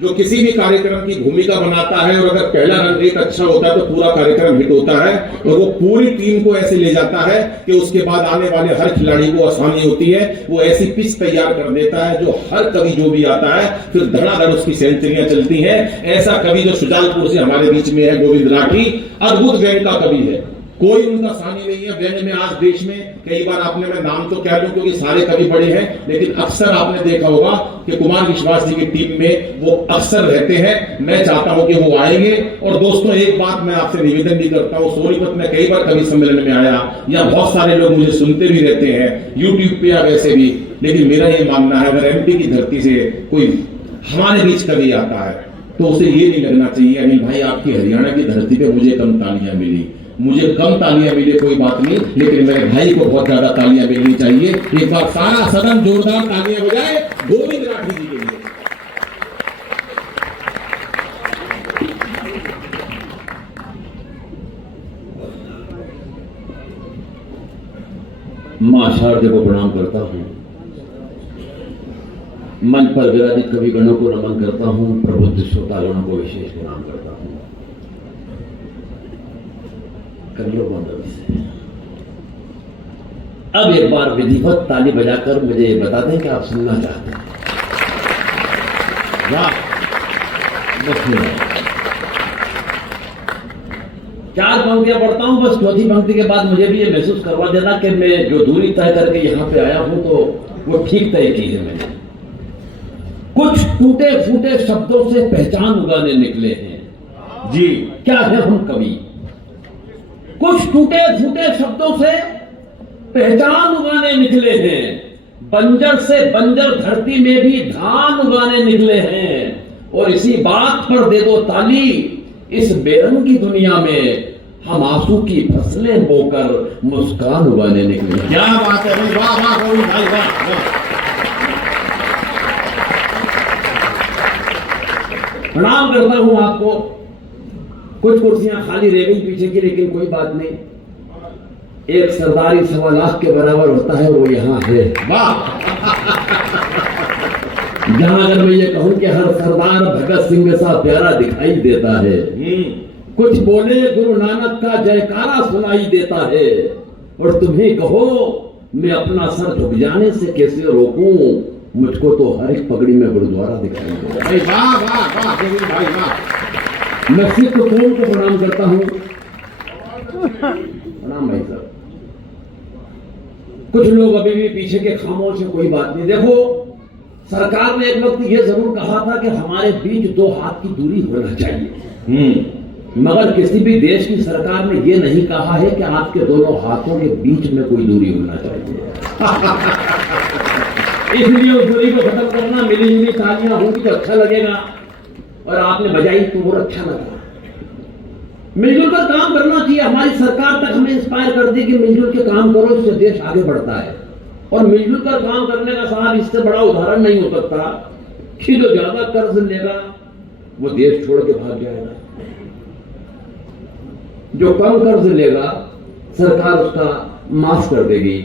जो किसी भी कार्यक्रम की भूमिका बनाता है, और अगर पहला रंग एक अच्छा होता है तो पूरा कार्यक्रम हिट होता है। और वो पूरी टीम को ऐसे ले जाता है कि उसके बाद आने वाले हर खिलाड़ी को आसानी होती है। वो ऐसी पिच तैयार कर देता है जो हर कवि जो भी आता है फिर धड़ाधड़ उसकी सेंचुरियां चलती हैं। ऐसा कवि जो शुजालपुर से हमारे बीच में है, गोविंद राठी, अद्भुत व्यंग का कवि है, कोई उनका सानी नहीं है। व्यंग में आज देश में कई बार आपने, मैं नाम तो क्या लूं क्योंकि सारे कवि बड़े हैं, लेकिन अक्सर आपने देखा होगा कि कुमार विश्वास जी की टीम में वो अक्सर रहते हैं। मैं चाहता हूं कि वो आएंगे। और दोस्तों एक बात मैं आपसे निवेदन भी करता हूं, सोनीपत में कई बार कवि सम्मेलन में आया, या बहुत सारे लोग मुझे सुनते भी रहते हैं यूट्यूब पे या वैसे भी, लेकिन मेरा ये मानना है अगर एमपी की धरती से कोई हमारे बीच कवि आता है तो उसे ये नहीं लगना चाहिए अनिल भाई आपकी हरियाणा की धरती पे मुझे कम तालियां मिली। मुझे कम तालियां मिले कोई बात नहीं, लेकिन मेरे भाई को बहुत ज्यादा तालियां मिलनी चाहिए। एक बार सारा सदन जोरदार तालियां बजाए गोविंद राठी जी के लिए। मां शारदे को प्रणाम करता हूं। मंच पर विराजित कवि गणों को नमन करता हूं। प्रबुद्ध श्रोतागणों को विशेष प्रणाम करता हूं। कवियों बंदर से अब एक बार विधिवत ताली बजाकर मुझे बता दें कि आप सुनना चाहते हैं। वाह। चार पंक्तियां पढ़ता हूं, बस चौथी पंक्ति के बाद मुझे भी ये महसूस करवा देना कि मैं जो दूरी तय करके यहाँ पे आया हूं तो वो ठीक तय की है मैंने। कुछ टूटे फूटे शब्दों से पहचान उगाने निकले हैं जी। क्या है हम कवि। कुछ टूटे फूटे शब्दों से पहचान उगाने निकले हैं, बंजर से बंजर धरती में भी धान उगाने निकले हैं, और इसी बात पर दे दो ताली, इस बेरंगी दुनिया में हम आंसू की फसलें बोकर मुस्कान उगाने निकले। क्या बात है भाई, वाह वाह गोविंद भाई, वाह वाह। प्रणाम करता हूं आपको। कुछ कुर्सियां खाली रह गई पीछे की, लेकिन कोई बात नहीं, एक सरदारी 1.25 लाख के बराबर होता है, वो यहाँ है। वाह। जहां अगर मैं ये कहूं कि हर सरदार भगत सिंह सा प्यारा दिखाई देता है, कुछ बोले गुरु नानक का जयकारा सुनाई देता है, और तुम्हें कहो मैं अपना सर झुक जाने से कैसे रोकूं, मुझको तो हर एक पगड़ी में गुरुद्वारा दिखाई देता है। वाह वाह वाह गोविंद भाई, वाह। मैं सिर्फ कौन को प्रणाम करता हूं। प्रणाम भाई साहब। कुछ लोग अभी भी पीछे के खामोश है, कोई बात नहीं। देखो, सरकार ने एक वक्त ये जरूर कहा था कि हमारे बीच 2 हाथ की दूरी होना चाहिए, मगर किसी भी देश की सरकार ने ये नहीं कहा है कि आपके दोनों हाथों के बीच में कोई दूरी होना चाहिए। इसलिए उस दूरी को खत्म करना, मिली जुली तालियां होंगी तो अच्छा लगेगा, और आपने बजाई तो और अच्छा लगा। मिलजुल कर काम करना चाहिए। हमारी सरकार तक हमें इंस्पायर कर दी कि मिलजुल के काम करो, इससे देश आगे बढ़ता है। और मिलजुल कर काम करने का साहब इससे बड़ा उदाहरण नहीं हो सकता कि जो ज्यादा कर्ज लेगा वो देश छोड़ के भाग जाएगा, जो कम कर्ज लेगा सरकार उसका माफ कर देगी,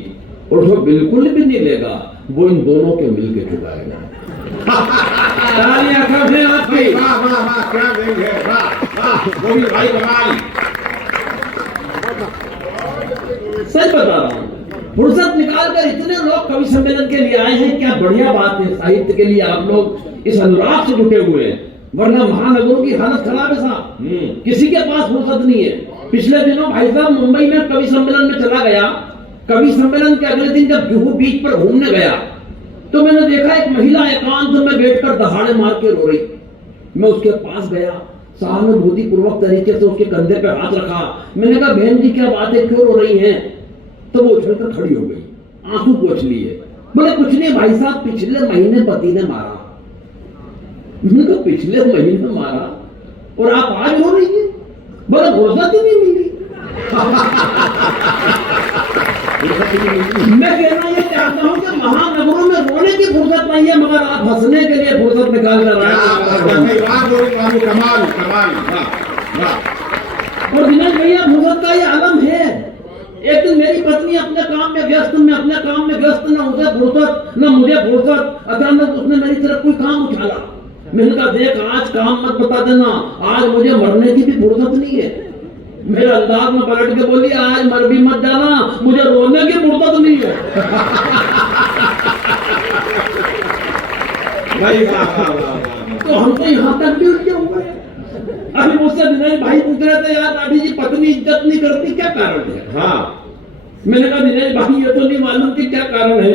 और जो बिल्कुल भी नहीं लेगा वो इन दोनों के मिलकर चुकाएगा। तालियां करते हैं आपकी। वाह वाह वाह, क्या देख है, वाह वाह गोविंद भाई, कमाल। सच बता रहा हूं, फुर्सत निकालकर इतने लोग कवि सम्मेलन के लिए आए हैं, क्या बढ़िया बात है। साहित्य के लिए आप लोग इस अनुराग से जुटे हुए हैं, वरना महानगरों की हालत खराब है साहब, किसी के पास फुर्सत नहीं है। पिछले दिनों भाई साहब मुंबई में कवि सम्मेलन में चला गया। कवि सम्मेलन के अगले दिन जब जुहू बीच पर घूमने गया तो मैंने देखा एक महिला एकांत में बैठकर दहाड़े मार के रो रही। मैं उसके पास गया, सहानुभूति पूर्वक तरीके से उसके कंधे पे हाथ रखा। मैंने कहा बहन जी क्या बात है, क्यों रो रही हैं? तो वो उछलकर खड़ी हो गई, आंसू पोंछ लिए। बोले कुछ नहीं भाई साहब, पिछले महीने पति ने मारा। मैंने कहा पिछले महीने मारा और आप आज रो रही है? बोले फुर्सत ही नहीं मिली। मैं कहना ये चाहता हूं कि महानगरों में रोने की फुर्सत नहीं है, मगर आप हंसने के लिए फुर्सत निकाल कर रहे हैं। कमाल कमाल, वाह। और दिनेश भैया, फुर्सत का ये आलम है। एक दिन मेरी पत्नी अपने काम में व्यस्त, मैं अपने काम में व्यस्त, ना उसे फुर्सत ना मुझे फुर्सत। अचानक उसने मेरी तरफ कोई काम उछाला। मैंने कहा देख, आज काम मत बता देना, आज मुझे मरने की भी फुर्सत नहीं है। मेरे अंदाज में पलट के बोली, आज मर भी मत जाना, मुझे रोने की फुर्सत नहीं है। तो हम तो यहाँ तक भी उनके हुए हैं। अभी मुझसे दिनेश भाई पूछ रहे थे, यार दादी जी पत्नी इज्जत नहीं करती, क्या कारण है? हाँ, मैंने कहा दिनेश भाई ये तो नहीं मालूम कि क्या कारण है,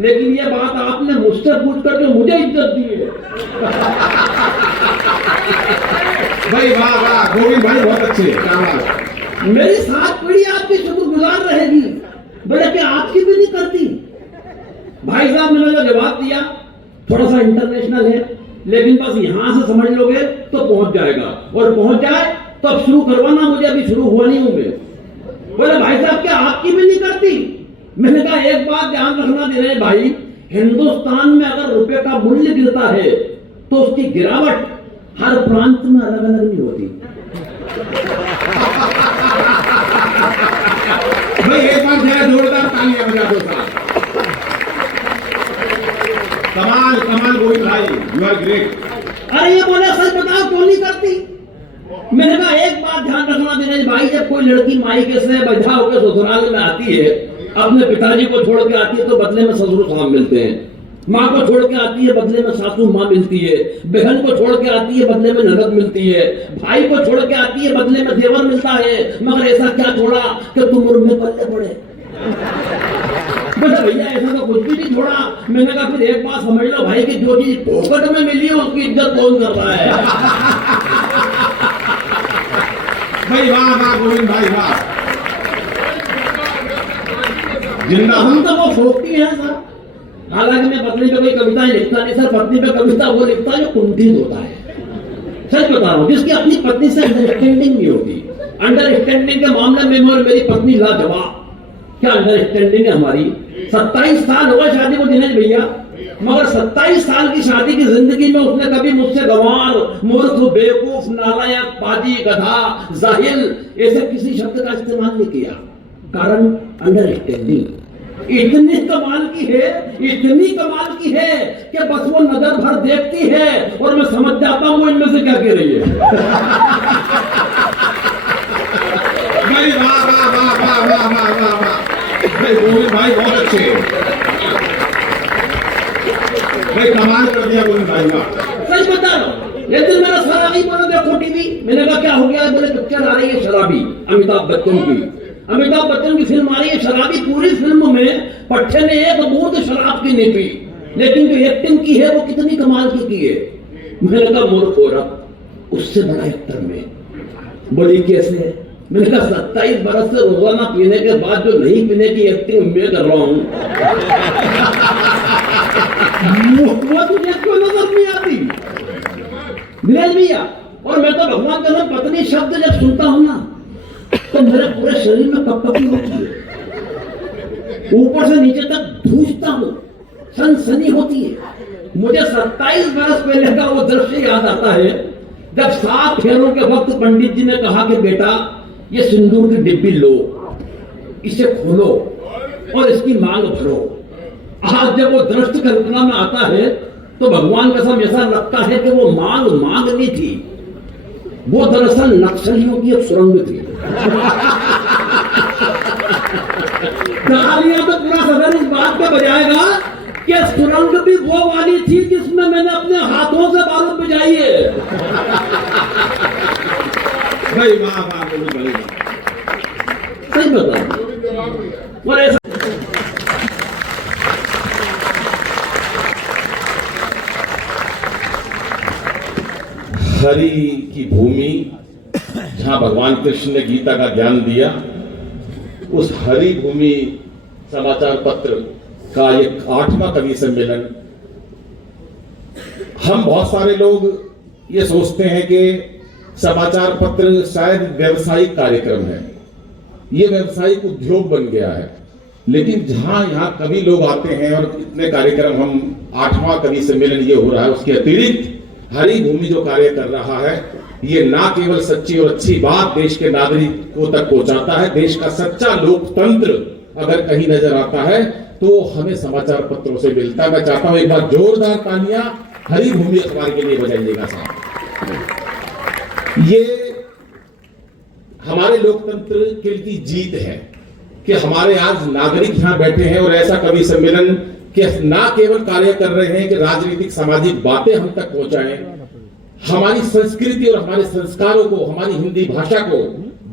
लेकिन ये बात आपने मुझसे पूछ कर जो मुझे इज्जत दी है। भाई वाह वाह गोविंद भाई, बहुत अच्छे, क्या बात। मेरी 7 पीढ़ी आपकी शुक्रगुजार रहेगी, बोले कि आपकी भी नहीं करती। भाई साहब मैंने जो जवाब दिया थोड़ा सा इंटरनेशनल है, लेकिन बस यहां से समझ लोगे तो पहुंच जाएगा, और पहुंच जाए तो अब शुरू करवाना, मुझे अभी शुरू हुआ नहीं हूं मैं। बोले भाई साहब क्या आपकी भी नहीं करती? मैंने कहा एक बात ध्यान रखना दिनेश भाई, हिंदुस्तान में अगर रुपए का मूल्य गिरता है तो उसकी गिरावट हर प्रांत में अलग अलग नहीं होती। भाई एक बार जरा जोरदार तालियां बजा दो साहब। कमाल कमाल गोविंद भाई, यू आर ग्रेट। अरे ये बोले सच बताओ क्यों नहीं करती? मैंने कहा एक बात ध्यान रखना दिनेश भाई, जब कोई लड़की मायके से बजा होकर ससुराल में आती है, अपने पिताजी को छोड़ के आती है, तो बदले में ससुर साहब मिलते हैं। माँ को छोड़ के आती है, बदले में सासू माँ मिलती है। बहन को छोड़ के आती है, बदले में ननद मिलती है। भाई को छोड़ के आती है, बदले में देवर मिलता है। मगर ऐसा क्या छोड़ा कि तुम मुर्ग में पलने पड़े? भैया ऐसा तो कुछ भी नहीं छोड़ा। मैंने कहा फिर एक बात समझ लो भाई कि जो चीज फोकट में मिली है उसकी इज्जत कौन कर रहा है? भाई वाह वाह गोविंद भाई वाह, जिंदा हम तो वो फोकती है सर। हालांकि मैं पत्नी पे कोई कविता लिखता नहीं सर, पत्नी पे कविता वो लिखता है जो कुंठित होता है। सच बता रहा हूँ, जिसकी अपनी पत्नी से अंडरस्टैंडिंग नहीं होती। अंडरस्टैंडिंग के मामले में मैं और मेरी पत्नी लाजवाब। क्या अंडरस्टैंडिंग है हमारी। 27 साल हो गए शादी को दिनेश भैया, मगर 27 साल की शादी की जिंदगी में उसने कभी मुझसे गंवार, मूर्ख, बेवकूफ, नालायक, पाजी, गधा, जाहिल ऐसे किसी शब्द का इस्तेमाल नहीं किया। कारण अंडरस्टैंडिंग इतनी कमाल की है, इतनी कमाल की है कि बस वो नजर भर देखती है और मैं समझ जाता हूँ इनमें से क्या कह रही है। भाई वाह वाह वाह वाह वाह वाह वाह वाह, भाई गोविंद भाई बहुत अच्छे, भाई कमाल कर दिया गोविंद भाई का। सच बता रहा हूँ, एक दिन मेरा शराबी बोला देखो टीवी, मैंने कहा क्या हो गया? बोले पिक्चर आ रही है शराबी, अमिताभ बच्चन की। अमिताभ बच्चन की फिल्म आ रही है शराबी। पूरी फिल्म में पट्टे ने एक बूंद शराब की नहीं पी, लेकिन जो एक्टिंग की है वो कितनी कमाल की है। मैंने कहा मूर्ख हो रहा, उससे बड़ा एक्टर में बड़ी कैसे है? मैंने कहा 27 बरस से रोजाना पीने के बाद जो नहीं पीने की एक्टिंग मैं कर रहा हूं वो तुझे क्यों नजर नहीं आती दिनेश भैया? और मैं तो भगवान का नाम पत्नी शब्द जब सुनता हूं ना तो मेरे पूरे शरीर में कपकपी होती है, ऊपर से नीचे तक धूसता हूं, सनसनी होती है। मुझे 27 बरस पहले का वो दृश्य याद आता है जब 7 फेरों के वक्त पंडित जी ने कहा कि बेटा ये सिंदूर की डिब्बी लो, इसे खोलो और इसकी मांग भरो। आज जब वो दृश्य कल्पना में आता है तो भगवान कसम ऐसा लगता है कि वो मांग नहीं थी, वो दरअसल नक्सलियों की एक सुरंग थी। कहानियां तो पूरा सदन इस बात पे बजाएगा कि सुरंग भी वो वाली थी जिसमें मैंने अपने हाथों से बारूद बुझाई है। भाई वाह वाह गोविंद भाई वाह, सही बता। और ऐसा हरि की भूमि जहां भगवान कृष्ण ने गीता का ज्ञान दिया, उस हरि भूमि समाचार पत्र का एक 8वां कवि सम्मेलन। हम बहुत सारे लोग ये सोचते हैं कि समाचार पत्र शायद व्यवसायिक कार्यक्रम है, ये व्यवसायिक उद्योग बन गया है। लेकिन जहां यहां कवि लोग आते हैं और इतने कार्यक्रम, हम 8वां कवि सम्मेलन ये हो रहा है, उसके अतिरिक्त हरि भूमि जो कार्य कर रहा है, ये ना केवल सच्ची और अच्छी बात देश के नागरिकों तक पहुंचाता है, देश का सच्चा लोकतंत्र अगर कहीं नजर आता है तो हमें समाचार पत्रों से मिलता है। मैं चाहता हूं एक बार जोरदार तालियां हरि भूमि अखबार के लिए बजाइएगा साहब। ये हमारे लोकतंत्र के लिए जीत है कि हमारे आज नागरिक यहां बैठे हैं और ऐसा कवि सम्मेलन कि ना केवल कार्य कर रहे हैं कि राजनीतिक सामाजिक बातें हम तक पहुंचाएं, हमारी संस्कृति और हमारे संस्कारों को, हमारी हिंदी भाषा को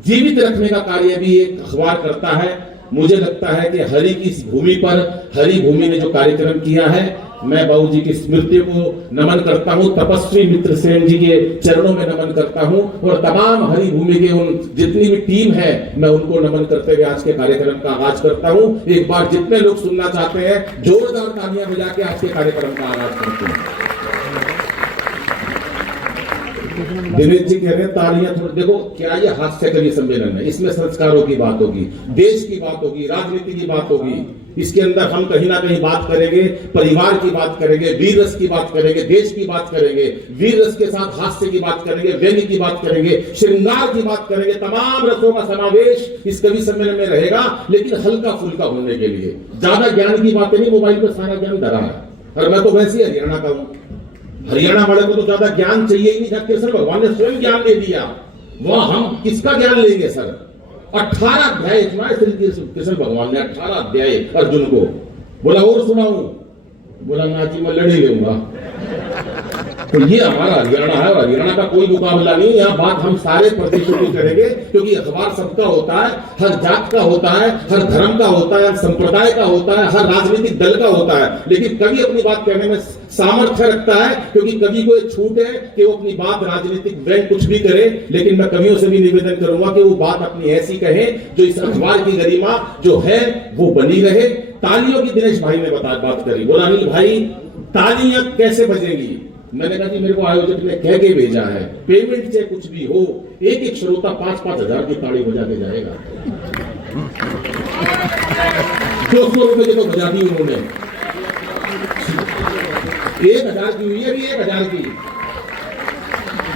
जीवित रखने का कार्य भी एक अखबार करता है। मुझे लगता है कि हरि की इस भूमि पर हरि भूमि ने जो कार्यक्रम किया है, मैं बाबू जी की स्मृति को नमन करता हूं, तपस्वी मित्र सेन जी के चरणों में नमन करता हूं और तमाम हरि भूमि के उन जितनी भी टीम है मैं उनको नमन करते हुए आज के कार्यक्रम का आगाज करता हूं। एक बार जितने लोग सुनना चाहते हैं जोरदार तालियां बजा के आज के कार्यक्रम का आगाज करते हैं। दिनेश जी कह रहे हैं तालियां थोड़ी, देखो क्या ये हास्य कवि सम्मेलन है, इसमें संस्कारों की बात होगी, देश की बात होगी, राजनीति की बात होगी, इसके अंदर हम कहीं ना कहीं बात करेंगे, परिवार की बात करेंगे, वीर रस की बात करेंगे, देश की बात करेंगे, वीर रस के साथ हास्य की बात करेंगे, व्यंग्य की बात करेंगे, श्रृंगार की बात करेंगे, तमाम रसों का समावेश इस कवि सम्मेलन में रहेगा, लेकिन हल्का फुल्का होने के लिए। ज्यादा ज्ञान की बातें नहीं, मोबाइल पर सारा ज्ञान धरा है। और मैं तो वैसे ही हरियाणा का हूं, हरियाणा वाले को तो ज्यादा ज्ञान चाहिए ही नहीं, जबकि सर भगवान ने स्वयं ज्ञान दे दिया, वह हम किसका ज्ञान लेंगे सर। 18 अध्याय श्री कृष्ण भगवान ने 18 अध्याय अर्जुन को बोला और सुनाऊं, बोला ना जी मैं लड़ ही लूंगा। तो ये हमारा हरियाणा है, और हरियाणा का कोई मुकाबला नहीं। यहाँ बात हम सारे प्रतिशत की करेंगे, क्योंकि अखबार सबका होता है, हर जात का होता है, हर धर्म का होता है, हर संप्रदाय का होता है, हर राजनीतिक दल का होता है। लेकिन कभी अपनी बात कहने में सामर्थ्य रखता है, क्योंकि कभी को एक छूट है कि वो अपनी बात राजनीतिक बैंक कुछ भी करे। लेकिन मैं कवियों से भी निवेदन करूंगा कि वो बात अपनी ऐसी कहे जो इस अखबार की गरिमा जो है वो बनी रहे। तालियों की दिनेश भाई ने बात करी, बोला अनिल भाई तालियां कैसे बजेंगी। मैंने कहा कि मेरे को आयोजक ने कह के भेजा है, पेमेंट से कुछ भी हो, एक एक श्रोता 5-5 हजार की ताली बजा के जाएगा। 200 रुपए की तो बजा दी उन्होंने, 1000 की हुई है, अभी 1000 की,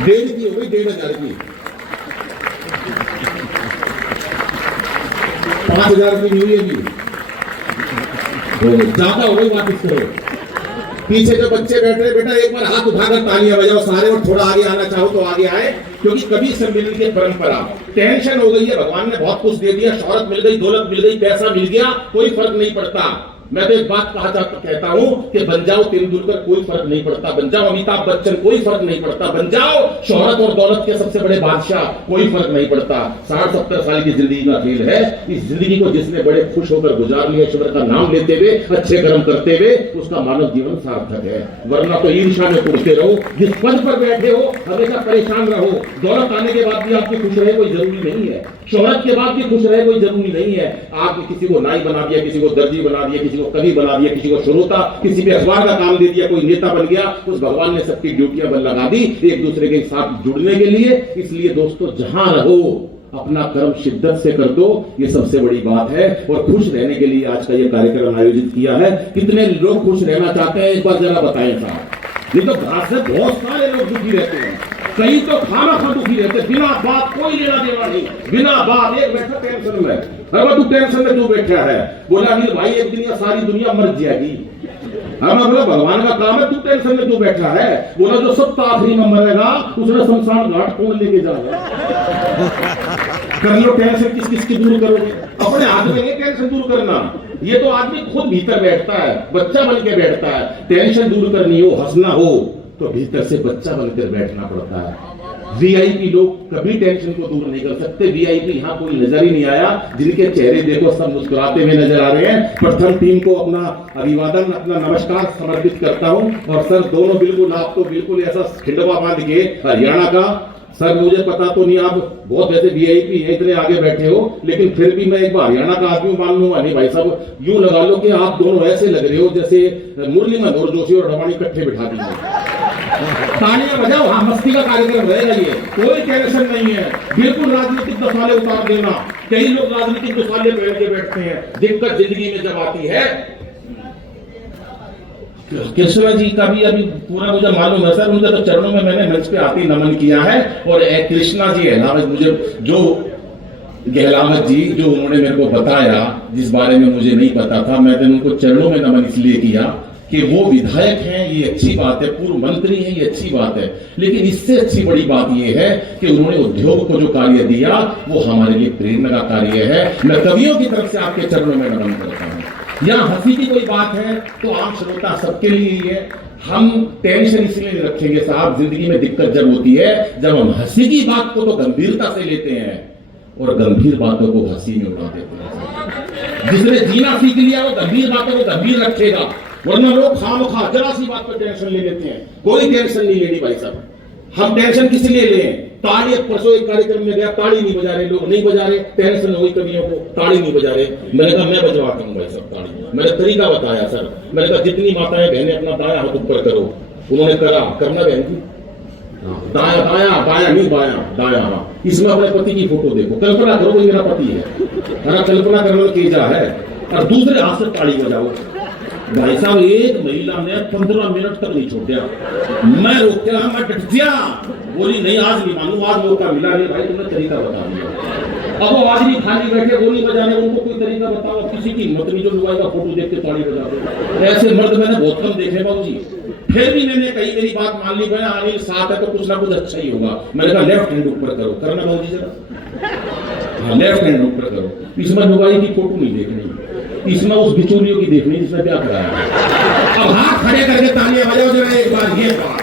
1.5 की हो गई, 1,500 की, 5,000 की हुई है अभी, ज्यादा हो गई, वापिस करो। पीछे जो बच्चे बैठ रहे, बेटा एक बार हाथ उठाकर तालियां बजाओ सारे, और थोड़ा आगे आना चाहो तो आगे आए, क्योंकि कभी सम्मेलन की परंपरा टेंशन हो गई है। भगवान ने बहुत कुछ दे दिया, शौहरत मिल गई, दौलत मिल गई, पैसा मिल गया, कोई फर्क नहीं पड़ता। मैं तो एक बात कहता हूं कि बन जाओ तेंदुलकर, कोई फर्क नहीं पड़ता, बन जाओ अमिताभ बच्चन, कोई फर्क नहीं पड़ता, बन जाओ शौहरत और दौलत के सबसे बड़े बादशाह, कोई फर्क नहीं पड़ता। 60-70 साल की जिंदगी का खेल है। इस जिंदगी को जिसने बड़े खुश होकर गुजार लिया, ईश्वर का नाम लेते हुए, अच्छे कर्म करते हुए, उसका मानव जीवन सार्थक है। वरना तो ईर्ष्या में कुड़ते रहो, जिस पद पर बैठे हो हमेशा परेशान रहो। दौलत आने के बाद भी आपकी खुश रहे कोई जरूरी नहीं है, शौहरत के बाद भी खुश रहे कोई जरूरी नहीं है। आपने किसी को नाई बना दिया, किसी को दर्जी बना दिया, किसी को कवि बना दिया, किसी को श्रोता, किसी पे अखबार का काम दे दिया, कोई नेता बन गया, उस भगवान ने सबकी ड्यूटियां लगा दी एक दूसरे के साथ जुड़ने के लिए। इसलिए दोस्तों जहां रहो अपना कर्म शिद्दत से कर दो, ये सबसे बड़ी बात है। और खुश रहने के लिए आज का ये कार्यक्रम आयोजित किया है। कितने लोग खुश रहना चाहते हैं एक बार जरा बताएं साहब। नहीं तो घर से बहुत सारे लोग दुखी रहते हैं, कई तो खाना दुखी रहते, बिना बात कोई लेना देना नहीं, बिना बात। एक बैठा टेंशन में, अरे तू टेंशन में क्यों बैठा है? बोला अनिल भाई एक दिन ये सारी दुनिया मर जाएगी। हम बोला भगवान का काम है, तू टेंशन में क्यों बैठा है? बोला जो सबका आखिरी में मरेगा उसने शमशान घाट कौन लेके जाएगा? कर लो टेंशन, किस किस की दूर करोगे? अपने हाथ में नहीं टेंशन दूर करना, ये तो आदमी खुद भीतर बैठता है, बच्चा बन के बैठता है। टेंशन दूर करनी हो, हंसना हो तो भीतर से बच्चा बनकर बैठना पड़ता है। वीआईपी लोग कभी टेंशन को दूर नहीं कर सकते। वीआईपी यहाँ कोई नजर ही नहीं आया, जिनके चेहरे देखो सब मुस्कुराते हुए नजर आ रहे हैं। प्रथम टीम को अपना अभिवादन, अपना नमस्कार समर्पित करता हूँ। और सर दोनों बिल्कुल, आप तो बिल्कुल ऐसा खिंडवा बांध के हरियाणा का, सर मुझे पता तो नहीं, आप बहुत वैसे वीआईपी हैं, इतने आगे बैठे हो, लेकिन फिर भी मैं एक बार हरियाणा का आदमी मान लूंगा। नहीं भाई साहब, यूं लगा लो कि आप दोनों ऐसे लग रहे हो जैसे मुरली मनोहर जोशी और रवानी इकट्ठे बिठा दिए। तालियां बजाओ, हाँ मस्ती का कार्यक्रम रहेगा, ये कोई टेंशन नहीं है। बिल्कुल राजनीतिक दसाले उतार देना। कई लोग राजनीतिक दसाले पहन के बैठते हैं, दिक्कत जिंदगी में जब आती है। कृष्णा जी का भी अभी पूरा मुझे मालूम है सर, उनके तो चरणों में मैंने मंच पे आते नमन किया है। और कृष्णा जी है, मुझे जो गहलावत जी जो उन्होंने मेरे को बताया, जिस बारे में मुझे नहीं पता था, मैंने उनको चरणों में नमन इसलिए किया कि वो विधायक हैं, ये अच्छी बात है, पूर्व मंत्री हैं, ये अच्छी बात है। लेकिन इससे अच्छी बड़ी बात ये है कि उन्होंने उद्योग को जो कार्य दिया वो हमारे लिए प्रेरणा का कार्य है। मैं कवियों की तरफ से आपके चरणों में नमन करता हूँ। यहाँ हंसी की कोई बात है तो आम श्रोता सबके लिए ही है। हम टेंशन इसलिए नहीं रखेंगे साहब, जिंदगी में दिक्कत जब होती है, जब हम हंसी की बात को तो गंभीरता से लेते हैं और गंभीर बातों को हंसी में उड़ा देते हैं। जिसने जीना सीख लिया वो गंभीर बातों को गंभीर रखेगा, वरना लोग खामखा जरा सी बात पर टेंशन ले लेते हैं। कोई टेंशन नहीं लेनी भाई साहब। हम टेंशन किस लिए लें? ताली, परसों एक कार्यक्रम में गया, ताली नहीं बजा रहे लोग, नहीं बजा रहे, टेंशन हुई कवियों को, ताली नहीं बजा रहे। मैंने कहा मैं बजवाता हूँ भाई साहब ताली। मैंने तरीका बताया सर, मैंने कहा जितनी माताएं बहनें अपना दाया हाथ ऊपर करो। उन्होंने करा, करना बहन जी, दाया दाया, बाया नहीं बाया, दाया। इसमें अपने पति की फोटो देखो, कल्पना करो कोई मेरा पति है, अरे कल्पना करने की जा है, और दूसरे हाथ से ताली बजाओ। भाई साहब एक महिला ने 15 मिनट तक नहीं छोड़ा, मैं रोका, मैं डट गया, बोली नहीं आज नहीं मानू, आज मौका मिला नहीं। भाई तुमने तरीका बता दिया। अब वो आदमी खाली बैठे गोली बजाने, उनको कोई तरीका बताओ। किसी की हिम्मत नहीं जो लुगाई का फोटो देख के ताली बजा दो। ऐसे मर्द मैंने बहुत कम देखे बाबू जी। फिर भी मैंने कही, मेरी बात मान ली, मैं अनिल साथ है तो कुछ ना कुछ अच्छा ही होगा। मैंने कहा लेफ्ट हैंड ऊपर करो, करना बाबू जी जरा, हाँ लेफ्ट हैंड ऊपर करो। इसमें लुगाई की फोटो नहीं देखनी, इसमें उस बिचौलियों की देखनी जिसने क्या कराया। अब हाथ खड़े करके तालियां बजाओ जरा एक बार ये बात।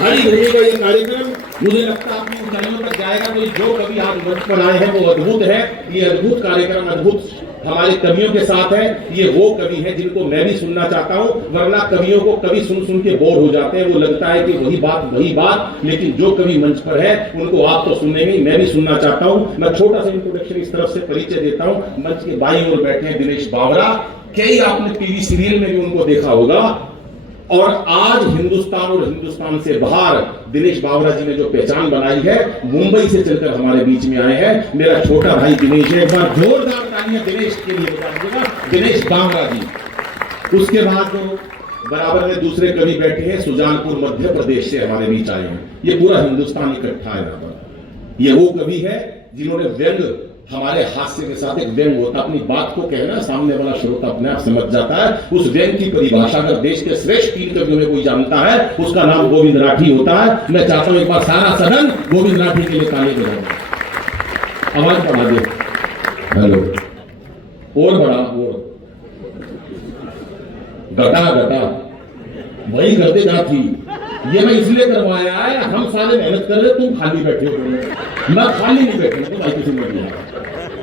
हरी घड़ी का ये कार्यक्रम मुझे लगता है अपनी ऊंचाइयों तक जाएगा। तो जो कवि आज मंच पर आए हैं वो अद्भुत है। ये अद्भुत कार्यक्रम अद्भुत हमारे कवियों के साथ है। ये वो कवि हैं जिनको मैं भी सुनना चाहता हूं, वरना कवियों को कवि सुन सुन के बोर हो जाते हैं। वो लगता है कि वही बात, लेकिन जो कवि मंच पर है उनको आप तो सुनेंगे, मैं भी सुनना चाहता हूं। मैं छोटा सा इंट्रोडक्शन इस तरफ से परिचय देता हूं। मंच के बाईं ओर बैठे हैं दिनेश बावरा। कई आपने टीवी सीरियल में भी उनको देखा होगा। और आज हिंदुस्तान और हिंदुस्तान से बाहर दिनेश बावरा जी ने जो पहचान बनाई है, मुंबई से चलकर हमारे बीच में आए हैं। मेरा छोटा भाई दिनेश है। एक बार जोरदार तालियां दिनेश के लिए बजा दीजिएगा, दिनेश बावरा जी। उसके बाद जो बराबर में दूसरे कवि बैठे हैं, सुजानपुर मध्य प्रदेश से हमारे बीच आए हैं। ये पूरा हिंदुस्तान इकट्ठा है यहाँ पर। ये वो कवि है जिन्होंने व्यंग, हमारे हास्य के साथ एक व्यंग होता, अपनी बात को कहना, सामने वाला श्रोता अपने आप समझ जाता है। उस व्यंग की परिभाषा अगर देश के श्रेष्ठ 3 कवियों में कोई जानता है, उसका नाम गोविंद राठी होता है। मैं चाहता हूं एक बार सारा सदन गोविंद राठी के लिए ताली बजाओ। आवाज बढ़ा दे, हेलो, और बड़ा, और गटा वही करते जा थी। ये मैं इसलिए करवाया है, हम सारे मेहनत कर रहे, तुम खाली बैठे हो। मैं खाली नहीं बैठे, तो भाई किसी में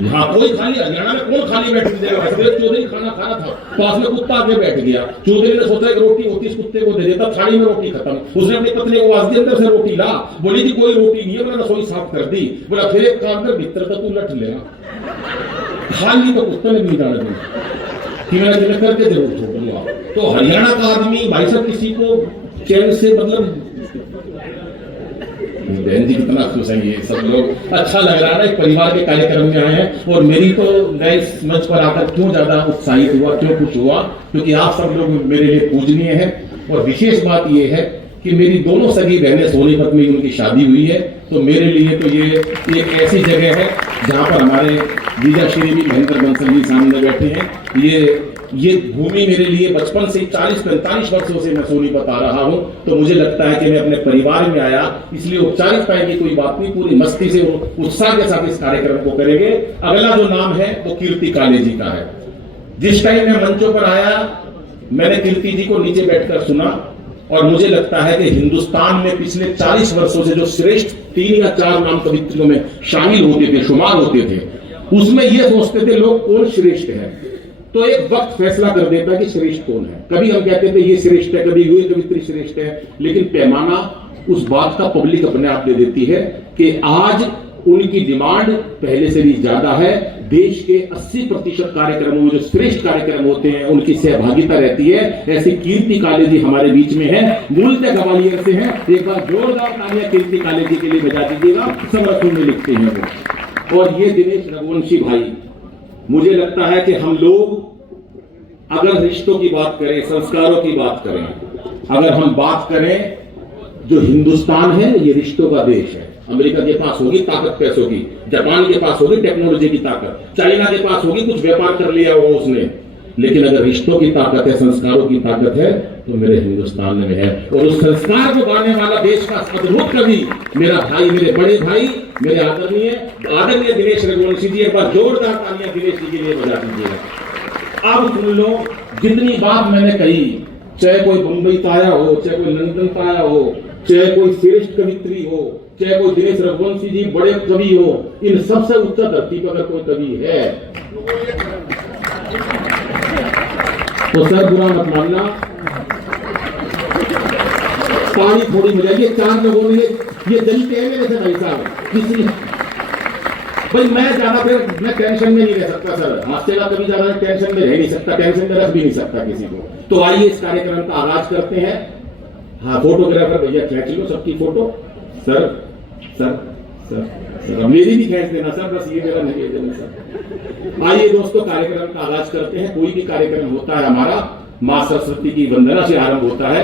यहाँ कोई खाली, हरियाणा में कौन खाली बैठ जाएगा? चौधरी खाना खा रहा था, पास में कुत्ता आके बैठ गया। चौधरी ने सोचा एक रोटी होती इस कुत्ते को दे देता, थाली में रोटी खत्म। उसने अपनी पत्नी को आवाज दी, अंदर से रोटी ला। बोली जी कोई रोटी नहीं है, मैंने रसोई साफ कर दी। बोला फिर एक काम कर, भीतर का तू लट लेना, खाली तो कुत्ते ने नहीं जाने दी कि मैं करके जरूर छोड़ूंगा। तो हरियाणा का आदमी भाई साहब किसी को चैन से, मतलब बहन जी कितना खुश है, ये सब लोग अच्छा लग रहा है। एक परिवार के कार्यक्रम में आए हैं। और मेरी तो, मैं इस मंच पर आकर क्यों ज्यादा उत्साहित हुआ, क्यों कुछ हुआ, क्योंकि आप सब लोग मेरे लिए पूजनीय हैं। और विशेष बात यह है कि मेरी दोनों सगी बहनें सोनीपत में उनकी शादी हुई है। तो मेरे लिए तो ये एक ऐसी जगह है जहाँ पर हमारे जीजा श्री भी महेंद्र बंसल जी सामने बैठे हैं। ये भूमि मेरे लिए बचपन से 40-45 वर्षों से मैं सोनीपत आ रहा हूं। तो मुझे लगता है कि मैं अपने परिवार में आया, इसलिए औपचारिकता की कोई बात नहीं, पूरी मस्ती से उत्साह के साथ इस कार्यक्रम को करेंगे। अगला जो नाम है वो कीर्ति काले जी का है। जिस टाइम मैं मंचों पर आया, मैंने कीर्ति जी को नीचे बैठकर सुना और मुझे लगता है कि हिंदुस्तान में पिछले 40 वर्षों से जो श्रेष्ठ 3 या 4 नाम कवित्रियों में शामिल होते थे, शुमार होते थे, उसमें यह सोचते थे लोग कौन श्रेष्ठ है। तो एक वक्त फैसला कर देता कि श्रेष्ठ कौन है। कभी हम कहते थे ये श्रेष्ठ है, कभी ये कवित्री श्रेष्ठ है, लेकिन पैमाना उस बात का पब्लिक अपने आप दे देती है कि आज उनकी डिमांड पहले से भी ज्यादा है। देश के 80% कार्यक्रमों में जो श्रेष्ठ कार्यक्रम होते हैं उनकी सहभागिता रहती है। ऐसी कीर्ति काले जी हमारे बीच में है, मूलतः ग्वालियर से हैं। एक बार जोरदार तालियां कीर्ति काले जी के लिए बजा दीजिएगा, समर्थन में लिखते हैं वो। और ये दिनेश रघुवंशी भाई, मुझे लगता है कि हम लोग अगर रिश्तों की बात करें, संस्कारों की बात करें, अगर हम बात करें, जो हिंदुस्तान है ये रिश्तों का देश है। अमेरिका के पास होगी ताकत पैसों की, जापान के पास होगी टेक्नोलॉजी की ताकत, चाइना के पास होगी कुछ व्यापार कर लिया होगा उसने, लेकिन अगर रिश्तों की ताकत है, संस्कारों की ताकत है, तो मेरे हिंदुस्तान में है। और उस संस्कार को गाने वाला देश का अद्भुत कवि मेरा भाई, मेरे बड़े भाई, मेरे आदरणीय दिनेश रघुवंशी जी। एक बार जोरदार तालियां दिनेश जी के लिए बजा दीजिएगा। अब सुन लो, जितनी बात मैंने कही, चाहे कोई मुंबई का आया हो, चाहे कोई लंदन का आया हो, चाहे कोई श्रेष्ठ कवित्री हो, चाहे कोई दिनेश रघुवंशी जी बड़े कवि हो, इन सबसे उच्च धरती पर अगर कोई कवि है तो सर बुरा मत मानना, ताली थोड़ी बजाइए। 4 लोगों ने ये जलते हैं मेरे से भाई साहब, किसी भाई मैं ज्यादा फिर मैं टेंशन में नहीं रह सकता सर, हास्य का कभी ज्यादा टेंशन में रह नहीं सकता, टेंशन में रख भी नहीं सकता किसी को। तो आइए इस कार्यक्रम का आगाज करते हैं। हाँ, फोटोग्राफर भैया खींच लो सबकी photo. Sir sir sir sir मेरी भी खींच देना सर, बस ये मेरा निवेदन है सर। आइए दोस्तों, कार्यक्रम का आगाज करते हैं। कोई भी कार्यक्रम होता है हमारा मां सरस्वती की वंदना से आरंभ होता है।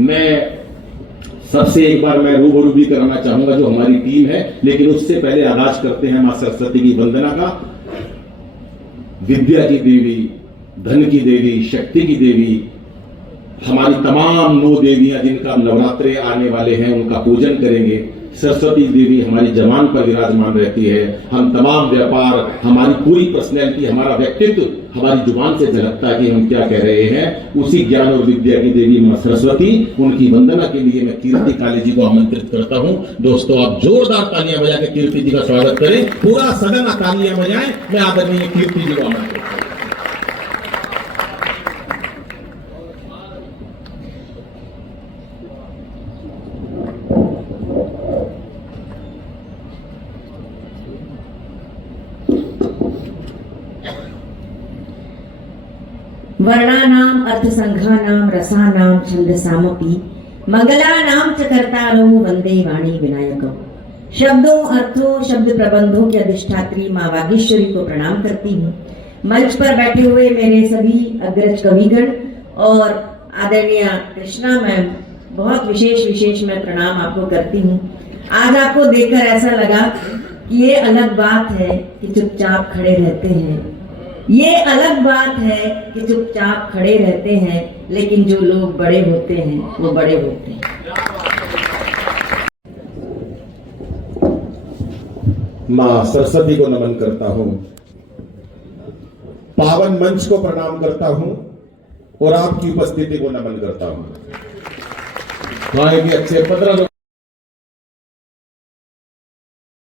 मैं सबसे एक बार मैं रूबरू भी कराना चाहूंगा जो हमारी टीम है, लेकिन उससे पहले आगाज करते हैं मां सरस्वती की वंदना का। विद्या की देवी, धन की देवी, शक्ति की देवी, हमारी तमाम 9 देवियां जिनका नवरात्रे आने वाले हैं उनका पूजन करेंगे। सरस्वती देवी हमारी जबान पर विराजमान रहती है। हम तमाम व्यापार, हमारी पूरी पर्सनैलिटी, हमारा व्यक्तित्व हमारी जुबान से झलकता है कि हम क्या कह रहे हैं। उसी ज्ञान और विद्या की देवी मां सरस्वती, उनकी वंदना के लिए मैं कीर्ति काले जी को आमंत्रित करता हूं। दोस्तों, आप जोरदार तालियां बजा के कीर्ति जी का स्वागत करें। पूरा सदन तालियां बजाएं। मैं आदरणीय कीर्ति जी को आमंत्रित करता हूं। वर्णानाम अर्थसंघानाम रसानाम छंदसामपि मंगलानाम च कर्तारो वंदे वाणी विनायकम। शब्दों, अर्थों, शब्द प्रबंधों की अधिष्ठात्री माँ वागीश्वरी को प्रणाम करती हूँ। मंच पर बैठे हुए मेरे सभी अग्रज कविगण और आदरणीय कृष्णा मैम, बहुत विशेष मैं प्रणाम आपको करती हूँ। आज आपको देखकर ऐसा लगा कि ये अलग बात है कि चुपचाप खड़े रहते हैं, ये अलग बात है कि चुपचाप खड़े रहते हैं, लेकिन जो लोग बड़े होते हैं वो बड़े होते हैं। मां सरस्वती को नमन करता हूं, पावन मंच को प्रणाम करता हूं और आपकी उपस्थिति को नमन करता हूं। वहां के अच्छे 15 लोग